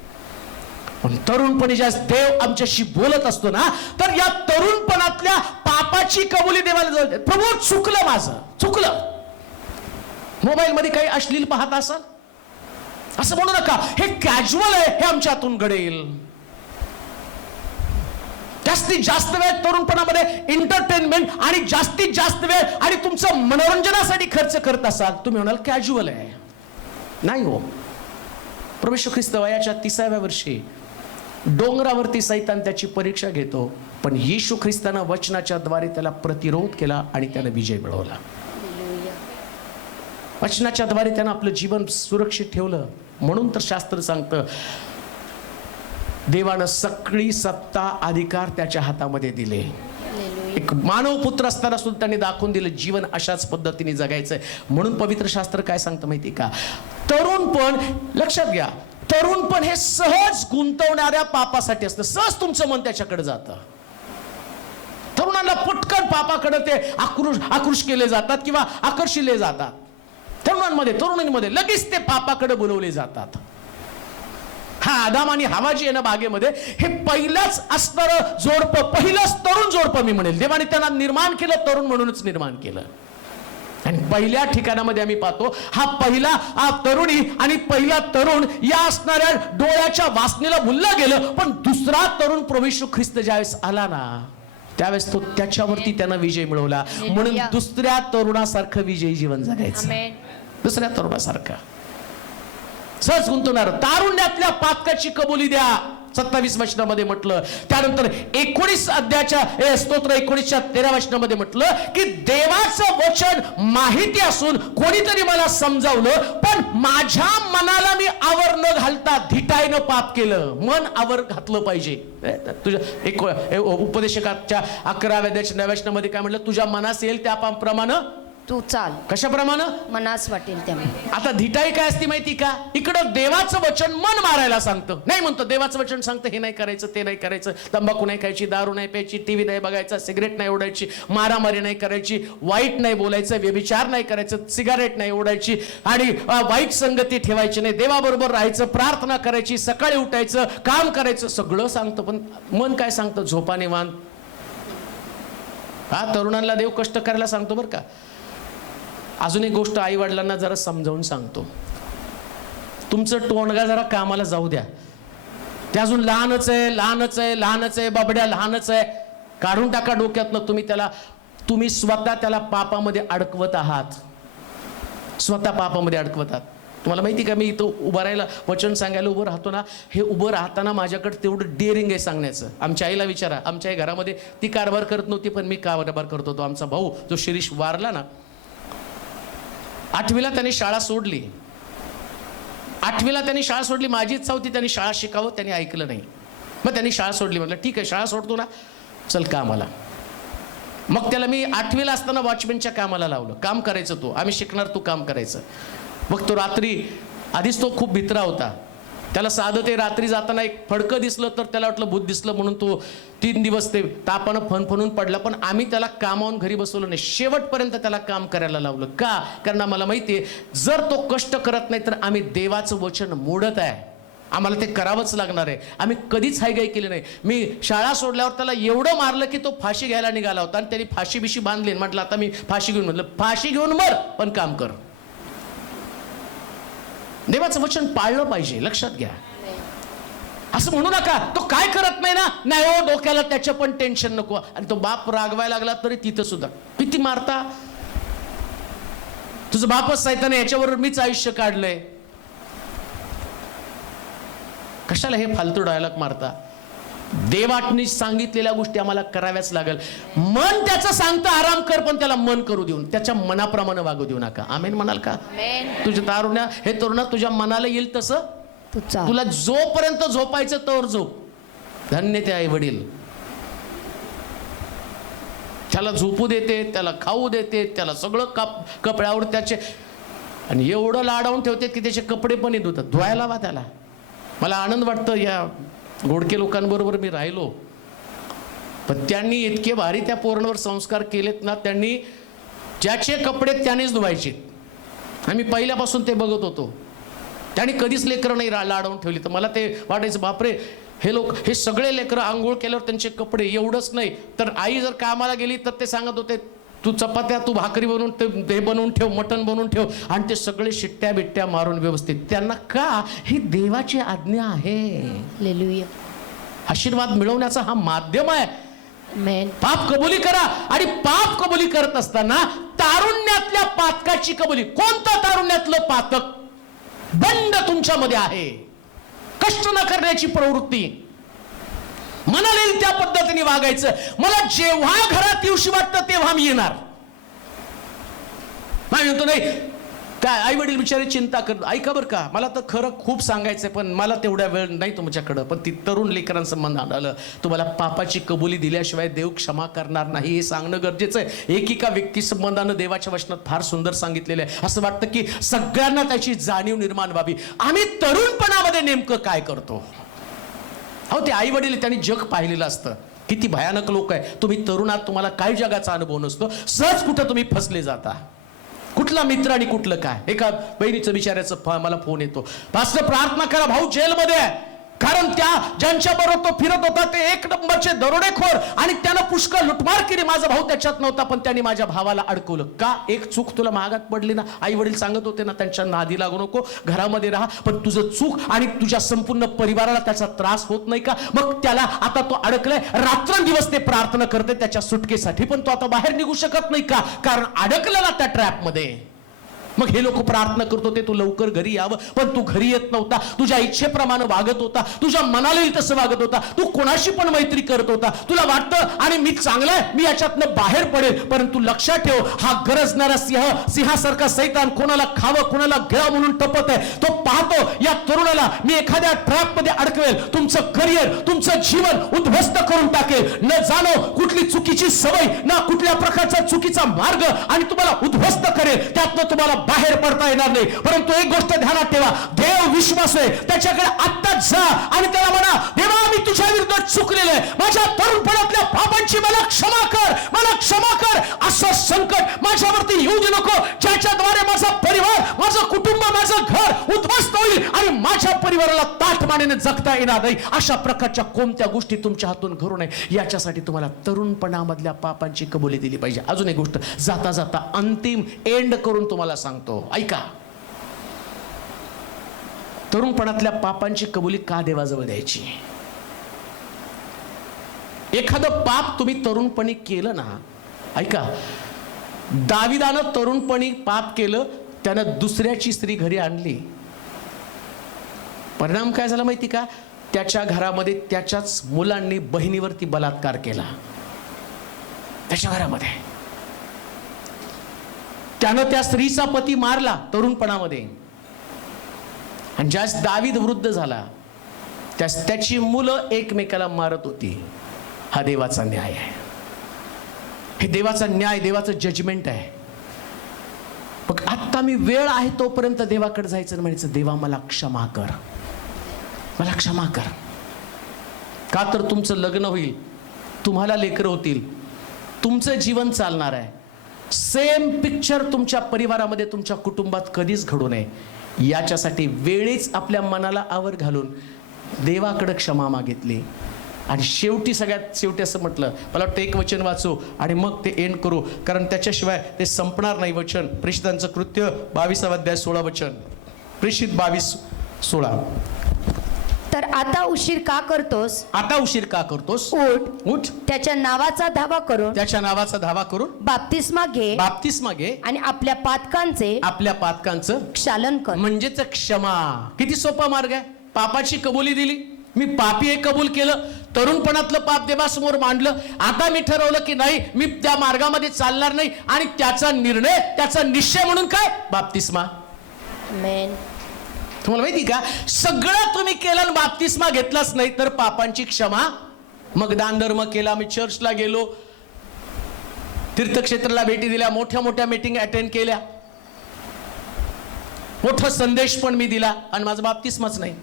पण तरुणपणी ज्या देव आमच्याशी बोलत असतो ना, तर या तरुणपणातल्या पापाची कबुली देवाला जाऊ. प्रभू चुकलं, माझं चुकलं. मोबाईल मध्ये काही अश्लील पाहत असाल, असं म्हणू नका, हे कॅज्युअल आहे, हे आमच्या हातून घडेल. जास्तीत जास्त वेळ तरुणपणामध्ये एंटरटेनमेंट आणि जास्तीत जास्त वेळ आणि तुमचं मनोरंजनासाठी खर्च करत असाल, तुम्ही म्हणाल कॅज्युअल आहे. नाही हो. प्रभू येशू ख्रिस्त वयाच्या 30व्या वर्षी डोंगरावरती सैतान त्याची परीक्षा घेतो, पण येशू ख्रिस्तानं वचनाच्या द्वारे त्याला प्रतिरोध केला आणि त्याने विजय मिळवला. वचनाच्या द्वारे त्यानं आपलं जीवन सुरक्षित ठेवलं. म्हणून तर शास्त्र सांगतं, देवानं सगळी सत्ता अधिकार त्याच्या हातामध्ये दिले. एक मानव पुत्र असताना सुद्धा त्यांनी दाखवून दिलं जीवन अशाच पद्धतीने जगायचंय. म्हणून पवित्र शास्त्र काय सांगतं माहिती का, तरुणपण, लक्षात घ्या, तरुणपण हे सहज गुंतवणाऱ्या पापासाठी असतं. सहज तुमचं मन त्याच्याकडे जातं. तरुणांना पटकन पापाकडे ते आकृष केले जातात किंवा आकर्षिले जातात. तरुणांमध्ये लगेच ते पापाकडे बोलवले जातात. हा आदाम आणि हवा जी आहे ना बागेमध्ये, हे पहिलंच असणारं जोडपं, पहिलंच तरुण जोडपं मी म्हणेल. देवाने त्यांना निर्माण केलं, तरुण म्हणूनच निर्माण केलं. आणि पहिल्या ठिकाणामध्ये आम्ही पाहतो हा पहिला तरुणी आणि पहिला तरुण या असणाऱ्या डोळ्याच्या वासनेला भुललं गेलं. पण दुसरा तरुण प्रभू येशू ख्रिस्त ज्यावेळेस आला ना, त्यावेळेस तो त्याच्यावरती त्यानं विजय मिळवला. म्हणून दुसऱ्या तरुणासारखं विजयी जीवन जगायचं. दुसऱ्या तरुणासारखं सहज गुंतवणार. तारुण्यातल्या पातकाची कबुली द्या 27 वचनामध्ये म्हटलं. त्यानंतर 19 अध्यायाच्या स्तोत्र 19च्या 13 वचनामध्ये म्हटलं की देवाचं वचन माहिती असून कोणीतरी मला समजावलं, पण माझ्या मनाला मी आवर न घालता धिटाईनं पाप केलं. मन आवर घातलं पाहिजे. तुझ्या उपदेशकाच्या 11व्या अध्यायाच्या 9व्या वचनामध्ये काय म्हटलं, तुझ्या मनास येईल त्या प्रमाणे तू चाल. कशाप्रमाणे? मनास वाटेल त्यामुळे. आता धिटाई काय असते माहिती का, इकडं देवाचं वचन मन मारायला सांगतं. नाही म्हणतो देवाचं वचन सांगतं हे नाही करायचं, ते नाही करायचं, तंबाखू नाही खायची, दारू नाही प्यायची, टीव्ही नाही बघायचा, सिगरेट नाही ओढायची, मारामारी नाही करायची, वाईट नाही बोलायचं, व्यभिचार नाही करायचं, सिगारेट नाही ओढायची आणि वाईट संगती ठेवायची नाही, देवाबरोबर राहायचं, प्रार्थना करायची, सकाळी उठायचं, काम करायचं, सगळं सांगतं. पण मन काय सांगतं? झोपा निवांत. हा तरुणांना देव कष्ट करायला सांगतो बरं का. अजून एक गोष्ट आई वडिलांना जरा समजावून सांगतो, तुमचं टोणगा जरा कामाला जाऊ द्या. ते अजून लहानच आहे, बाबड्या लहानच आहे. काढून टाका डोक्यातनं. तुम्ही स्वतः त्याला पापामध्ये अडकवत आहात. स्वतः पापामध्ये अडकवत आहात. तुम्हाला माहिती का, मी इथं उभं राहायला, वचन सांगायला उभं राहतो ना, हे उभं राहताना माझ्याकडे तेवढं डेअरिंग आहे सांगण्याचं. आमच्या आईला विचारा, आमच्या घरामध्ये ती कारभार करत नव्हती, पण मी कारभार करत होतो. आमचा भाऊ जो शिरीष वारला ना, 8वीला त्यांनी शाळा सोडली. 8वीला त्यांनी शाळा सोडली. माझी इच्छा होती त्यांनी शाळा शिकावं, त्यांनी ऐकलं नाही. मग त्यांनी शाळा सोडली. म्हटलं ठीक आहे, शाळा सोडतो ना, चल कामाला. मग त्याला मी 8वीला असताना वॉचमॅनच्या कामाला लावलं. काम करायचं तू, आम्ही शिकणार, तू काम करायचं. मग तो रात्री, आधीच तो खूप भित्रा होता, त्याला साधं ते रात्री जाताना एक फडकं दिसलं तर त्याला वाटलं भूत दिसलं, म्हणून तो 3 दिवस ते तापानं फणफणून पडला. पण आम्ही त्याला कामावून घरी बसवलं नाही, शेवटपर्यंत त्याला काम करायला लावलं. का? कारण आम्हाला माहिती आहे, जर तो कष्ट करत नाही तर आम्ही देवाचं वचन मोडत आहे. आम्हाला ते करावंच लागणार आहे. आम्ही कधीच हायगाई केली नाही. मी शाळा सोडल्यावर त्याला एवढं मारलं की तो फाशी घ्यायला निघाला होता आणि त्यांनी फाशी बिशी बांधली. म्हटलं आता मी फाशी घेऊन, म्हटलं फाशी घेऊन मर, पण काम कर. देवाचं वचन पाळलं पाहिजे, लक्षात घ्या. असं म्हणू नका तो काय करत नाही ना, नाही हो, डोक्याला त्याच्या पण टेन्शन नको. आणि तो बाप रागवायला लागला तरी तिथं सुद्धा किती मारता, तुझं बापच सैतान, याच्याबरोबर मीच आयुष्य काढलंय. कशाला हे फालतू डायलॉग मारता? देवाने सांगितलेल्या गोष्टी आम्हाला कराव्याच लागेल. मन त्याचं सांगतं आराम कर, पण त्याला मन करू देऊन त्याच्या मनाप्रमाणे वागू देऊ नका. आमेन म्हणाल का? तुझ्या तारुण्या, हे तरुणा, तुझ्या मनाला येईल तसं तुला जोपर्यंत झोपायचं तोवर झोप. धन्य ते आई वडील, त्याला झोपू देते, त्याला खाऊ देते, त्याला सगळं कपड्यावर त्याचे, आणि एवढं लाडावून ठेवते की त्याचे कपडे पण येत होतात. धुवायला वा त्याला. मला आनंद वाटतं, या गोडके लोकांबरोबर मी राहिलो, पण त्यांनी इतके भारी त्या पोरांवर संस्कार केलेत ना, त्यांनी ज्याचे कपडे त्यानेच धुवायचे. आम्ही पहिल्यापासून ते बघत होतो. त्यांनी कधीच लेकरं नाही लाडवून ठेवली. तर मला ते वाटायचं, बापरे, हे लोक, हे सगळे लेकरं आंघोळ केल्यावर त्यांचे कपडे. एवढंच नाही तर आई जर कामाला गेली तर ते सांगत होते, तू चपात्या, तू भाकरी बनवून ते बनवून ठेव, मटण बनवून ठेव, आणि ते सगळे शिट्ट्या बिट्ट्या मारून व्यवस्थित. त्यांना का? ही देवाची आज्ञा आहे. हालेलुया. आशीर्वाद मिळवण्याचा हा माध्यम आहे. पाप कबुली करा. आणि पाप कबुली करत असताना तारुण्यातल्या पातकाची कबुली. कोणतं तारुण्यातलं पातक? बंड तुमच्यामध्ये आहे, कष्ट न करण्याची प्रवृत्ती, मनाला येईल त्या पद्धतीने वागायचं. मला जेव्हा घरात येऊशी वाटतं तेव्हा मी येणार. म्हणतो नाही, काय आई वडील बिचारे चिंता करत. ऐका बरं का, मला तर खरं खूप सांगायचंय पण मला तेवढ्या वेळ नाही तुमच्याकडं. पण ती तरुण लेकरांसंबंध आलं, तुम्हाला पापाची कबुली दिल्याशिवाय देव क्षमा करणार नाही हे सांगणं गरजेचं आहे. एकेका व्यक्ती संबंधानं देवाच्या वचनात फार सुंदर सांगितलेलं आहे. असं वाटतं की सगळ्यांना त्याची जाणीव निर्माण व्हावी. आम्ही तरुणपणामध्ये नेमकं काय करतो? अहो, ते आई वडील त्यांनी जग पाहिलेलं असतं. किती भयानक लोक आहे. तुम्ही तरुणात, तुम्हाला काय जगाचा अनुभव नसतो. सहज कुठं तुम्ही फसले जाता. कुठला मित्र आणि कुठलं काय. एका बहिणीचं बिचारायचं मला फोन येतो, पास्टर प्रार्थना करा, भाऊ जेलमध्ये आहे. कारण त्या ज्यांच्या बरोबर तो फिरत होता ते एक नंबरचे दरोडेखोर आणि त्यानं पुष्कळ लुटमार केली. माझा भाऊ त्याच्यात नव्हता पण त्यांनी माझ्या भावाला अडकवलं. का? एक चूक तुला महागात पडली ना. आई वडील सांगत होते ना, त्यांच्या नादी लागू नको, घरामध्ये राहा. पण तुझं चूक आणि तुझ्या संपूर्ण परिवाराला त्याचा त्रास होत नाही का? मग त्याला आता तो अडकलाय, रात्रंदिवस ते प्रार्थना करते त्याच्या सुटकेसाठी, पण तो आता बाहेर निघू शकत नाही का? कारण अडकलेला त्या ट्रॅपमध्ये. मग हे लोक प्रार्थना करत होते तू लवकर घरी यावं, पण तू घरी येत नव्हता. तुझ्या इच्छेप्रमाणे वागत होता, तुझ्या मनाला येईल तसं वागत होता. तू कोणाशी पण मैत्री करत होता. तुला वाटतं आणि मी चांगला आहे, मी याच्यातनं बाहेर पडेल. परंतु लक्षात ठेव, हा गरजणारा सिंहासारखा सैतान कोणाला खावं कोणाला गिळावं म्हणून टपत आहे. तो पाहतो या तरुणाला मी एखाद्या ट्रॅप मध्ये अडकवेल, तुमचं करिअर, तुमचं जीवन उद्ध्वस्त करून टाकेल. न जाणो कुठली चुकीची सवय, ना कुठल्या प्रकारचा चुकीचा मार्ग, आणि तुम्हाला उद्ध्वस्त करेल. त्यातनं तुम्हाला बाहेर पडता येणार नाही. परंतु एक गोष्ट ध्यानात ठेवा, देव विश्वास आहे. त्याच्याकडे आत्ताच जा आणि त्याला म्हणा, देवा मी तुझ्या विरुद्ध चुकलेलं आहे, माझ्या तरुणपणातल्या पापांची मला क्षमा कर, मला क्षमा कर. असं संकट माझ्यावरती येऊ दे नको ज्याच्याद्वारे माझा परिवार, माझं कुटुंब, माझं घर उद्ध्वस्त होईल आणि माझ्या परिवाराला ताठमानेने जगता येणार नाही. अशा प्रकारच्या कोणत्या गोष्टी तुमच्या हातून घडू नये याच्यासाठी तुम्हाला तरुणपणामधल्या पापांची कबुली दिली पाहिजे. अजून एक गोष्ट जाता जाता अंतिम एंड करून तुम्हाला सांगतो, ऐका. तरुणपणातल्या पापांची कबुली का देवाजवळ द्यायची? एखादं पाप तुम्ही तरुणपणी केलं ना, ऐका, दाविदानं तरुणपणी पाप केलं, त्यानं दुसऱ्याची स्त्री घरी आणली. परिणाम काय झाला माहिती का? त्याच्या घरामध्ये त्याच्याच मुलांनी बहिणीवरती बलात्कार केला. त्याच्या घरामध्ये त्यानं त्या स्त्रीचा पती मारला तरुणपणामध्ये. आणि ज्यास दावीद वृद्ध झाला त्याची मुलं एकमेकाला मारत होती. हा देवाचा न्याय आहे. हे देवाचा न्याय, देवाचं जजमेंट आहे. मग आता मी वेळ आहे तोपर्यंत देवाकडे जायचं आणि म्हणायचं, देवा मला क्षमा कर, मला क्षमा कर. का तर तुमचं लग्न होईल, तुम्हाला लेकरं होतील, तुमचं जीवन चालणार आहे. सेम पिक्चर तुमच्या परिवारामध्ये, तुमच्या कुटुंबात कधीच घडू नये याच्यासाठी वेळीच आपल्या मनाला आवर घालून देवाकडे क्षमा मागितली. आणि शेवटी सगळ्यात शेवटी असं म्हटलं, मला वाटतं एक वचन वाचू आणि मग ते एंड करू, कारण त्याच्याशिवाय ते संपणार नाही वचन. प्रेषितांचं कृत्य 22 अध्याय 16 वचन. प्रेषित 22:16. तर आता उशीर का करतोस? आता उशीर का करतोस? उठ, उठ, त्याच्या नावाचा धावा करून, त्याच्या नावाचा धावा करून बाप्तिस्मा घे, बाप्तिस्मा घे आणि आपल्या पातकांचं क्षालन कर. म्हणजेच क्षमा. किती सोपा मार्ग आहे. पापाची कबुली दिली, मी पापी हे कबूल केलं, तरुणपणातलं पाप देवासमोर मांडलं. आता मी ठरवलं की नाही, मी त्या मार्गामध्ये चालणार नाही, आणि त्याचा निर्णय, त्याचा निश्चय म्हणून काय? बाप्तिस्मा. आमेन. तुम्हाला माहिती का, सगळं तुम्ही केलं आणि बाप्तिस्मा घेतलाच नाही तर पापांची क्षमा. मग दान धर्म केला, मी चर्चला गेलो, तीर्थक्षेत्राला भेटी दिल्या, मोठ्या मोठ्या मीटिंग अटेंड केल्या, मोठा संदेश पण मी दिला, आणि माझा बाप्तिस्माच नाही.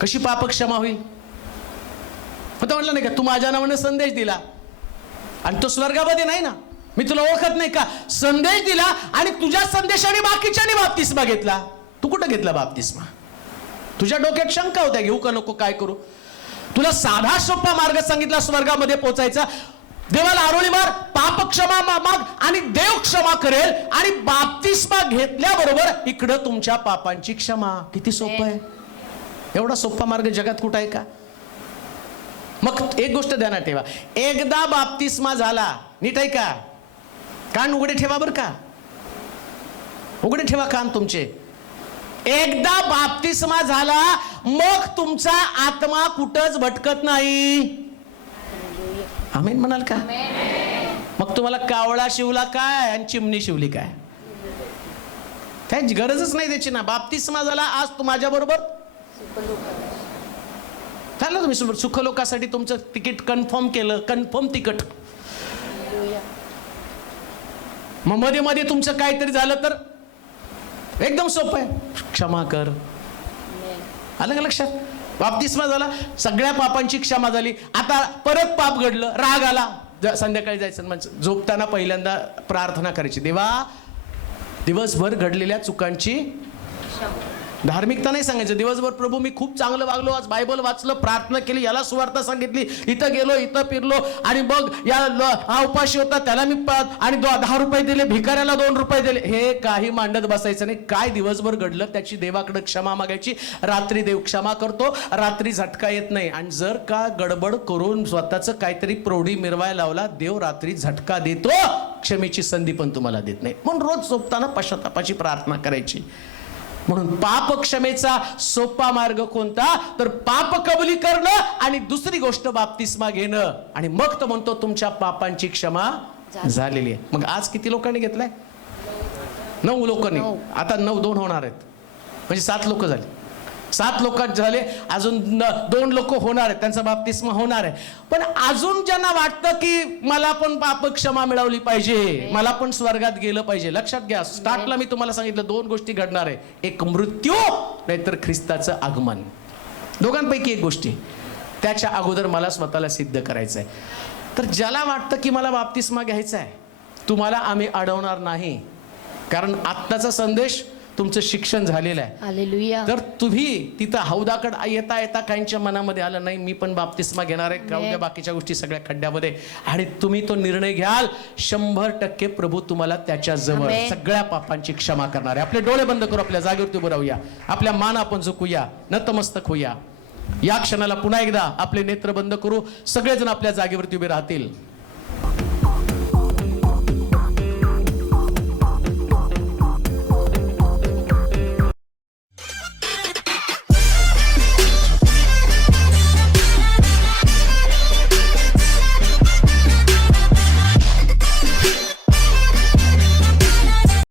कशी पाप क्षमा होईल? होता म्हटलं नाही का, तू माझ्या नावाने संदेश दिला आणि तो स्वर्गामध्ये नाही ना, मी तुला ओळखत नाही का? संदेश दिला आणि तुझ्या संदेशाने बाकीच्याने बाप्तिस्मा घेतला. तू कुठं घेतला बाप्तिस्मा? तुझ्या डोक्यात शंका होत्या, घेऊ का नको, काय करू? तुला साधा सोपा मार्ग सांगितला स्वर्गामध्ये पोहोचायचा. देवाला आरोळी मार, पाप क्षमा माग, आणि देव क्षमा करेल. आणि बाप्तिस्मा घेतल्याबरोबर इकडं तुमच्या पापांची क्षमा. किती सोपं आहे. एवढा सोपा मार्ग जगात कुठं आहे का? मग एक गोष्ट ध्यानात ठेवा, एकदा बाप्तिस्मा झाला, नीट आहे का, कान उघडे ठेवा बरं का, उघडे ठेवा कान तुमचे. एकदा बाप्तिस्मा झाला मग तुमचा आत्मा कुठंच भटकत नाही. आमेन म्हणाल का? मग तुम्हाला कावळा शिवला काय आणि चिमणी शिवली काय? काही गरजच नाही त्याची ना. बाप्तिस्मा झाला आज तू माझ्या बरोबर झालं. तुम्ही सुखलोकासाठी तुमचं तिकीट कन्फर्म केलं, कन्फर्म तिकीट. मग मध्ये मध्ये तुमचं काहीतरी झालं तर एकदम सोपं आहे, क्षमा कर. आलं का लक्षात? बाप्तिस्मा झाला, सगळ्या पापांची क्षमा झाली. आता परत पाप घडलं, राग आला, संध्याकाळी जायचं म्हणजे झोपताना पहिल्यांदा प्रार्थना करायची, देवा दिवसभर घडलेल्या चुकांची धार्मिकता नाही सांगायचं. दिवसभर प्रभू मी खूप चांगलं वागलो, आज बायबल वाचलं, प्रार्थना केली, याला सुवार्ता सांगितली, इथं गेलो, इथं फिरलो, आणि बघ हा उपाशी होता त्याला मी आणि 10 रुपये दिले, भिकाऱ्याला 2 रुपये दिले. हे काही मांडत बसायचं नाही. काय दिवसभर घडलं त्याची देवाकडे क्षमा मागायची. रात्री देव क्षमा करतो, रात्री झटका येत नाही. आणि जर का गडबड करून स्वतःचं काहीतरी प्रौढी मिरवायला लावला, देव रात्री झटका देतो, क्षमेची संधी पण तुम्हाला देत नाही. म्हणून रोज झोपताना पश्चातापाची प्रार्थना करायची. म्हणून पाप क्षमेचा सोपा मार्ग कोणता? तर पाप कबुली करणं आणि दुसरी गोष्ट बाप्तिस्मा घेणं. आणि मग तो म्हणतो तुमच्या पापांची क्षमा झालेली आहे. मग आज किती लोकांनी घेतलाय? 9 लोकांनी. आता 9-2 होणार आहेत, म्हणजे 7 लोक झाले. 7 लोक झाले, अजून 2 लोक होणार आहेत, त्यांचा बाप्तिस्मा होणार आहे. पण अजून ज्यांना वाटतं की मला पण पाप क्षमा मिळवली पाहिजे, मला पण स्वर्गात गेलं पाहिजे, लक्षात घ्या, स्टार्टला मी तुम्हाला सांगितलं 2 गोष्टी घडणार आहे, एक मृत्यू नाहीतर ख्रिस्ताचं आगमन. दोघांपैकी एक गोष्टी. त्याच्या अगोदर मला स्वतःला सिद्ध करायचं आहे. तर ज्याला वाटतं की मला बाप्तिस्मा घ्यायचा आहे, तुम्हाला आम्ही अडवणार नाही, कारण आत्ताचा संदेश तुमचं शिक्षण झालेलं आहे. हालेलुया. तर तुम्ही तिथं हौदाकडे येता येता काहींच्या मनामध्ये आलं नाही मी पण बाप्तिस्मा घेणार आहे, राहू द्या बाकीच्या गोष्टी सगळ्या खड्ड्यामध्ये, आणि तुम्ही तो निर्णय घ्याल, 100% प्रभू तुम्हाला त्याच्या जवळ सगळ्या पापांची क्षमा करणार आहे. आपले डोळे बंद करू, आपल्या जागेवरती उभं राहूया, आपल्या मान आपण झुकूया, नतमस्तक होऊया. या क्षणाला पुन्हा एकदा आपले नेत्र बंद करू, सगळेजण आपल्या जागेवरती उभे राहतील.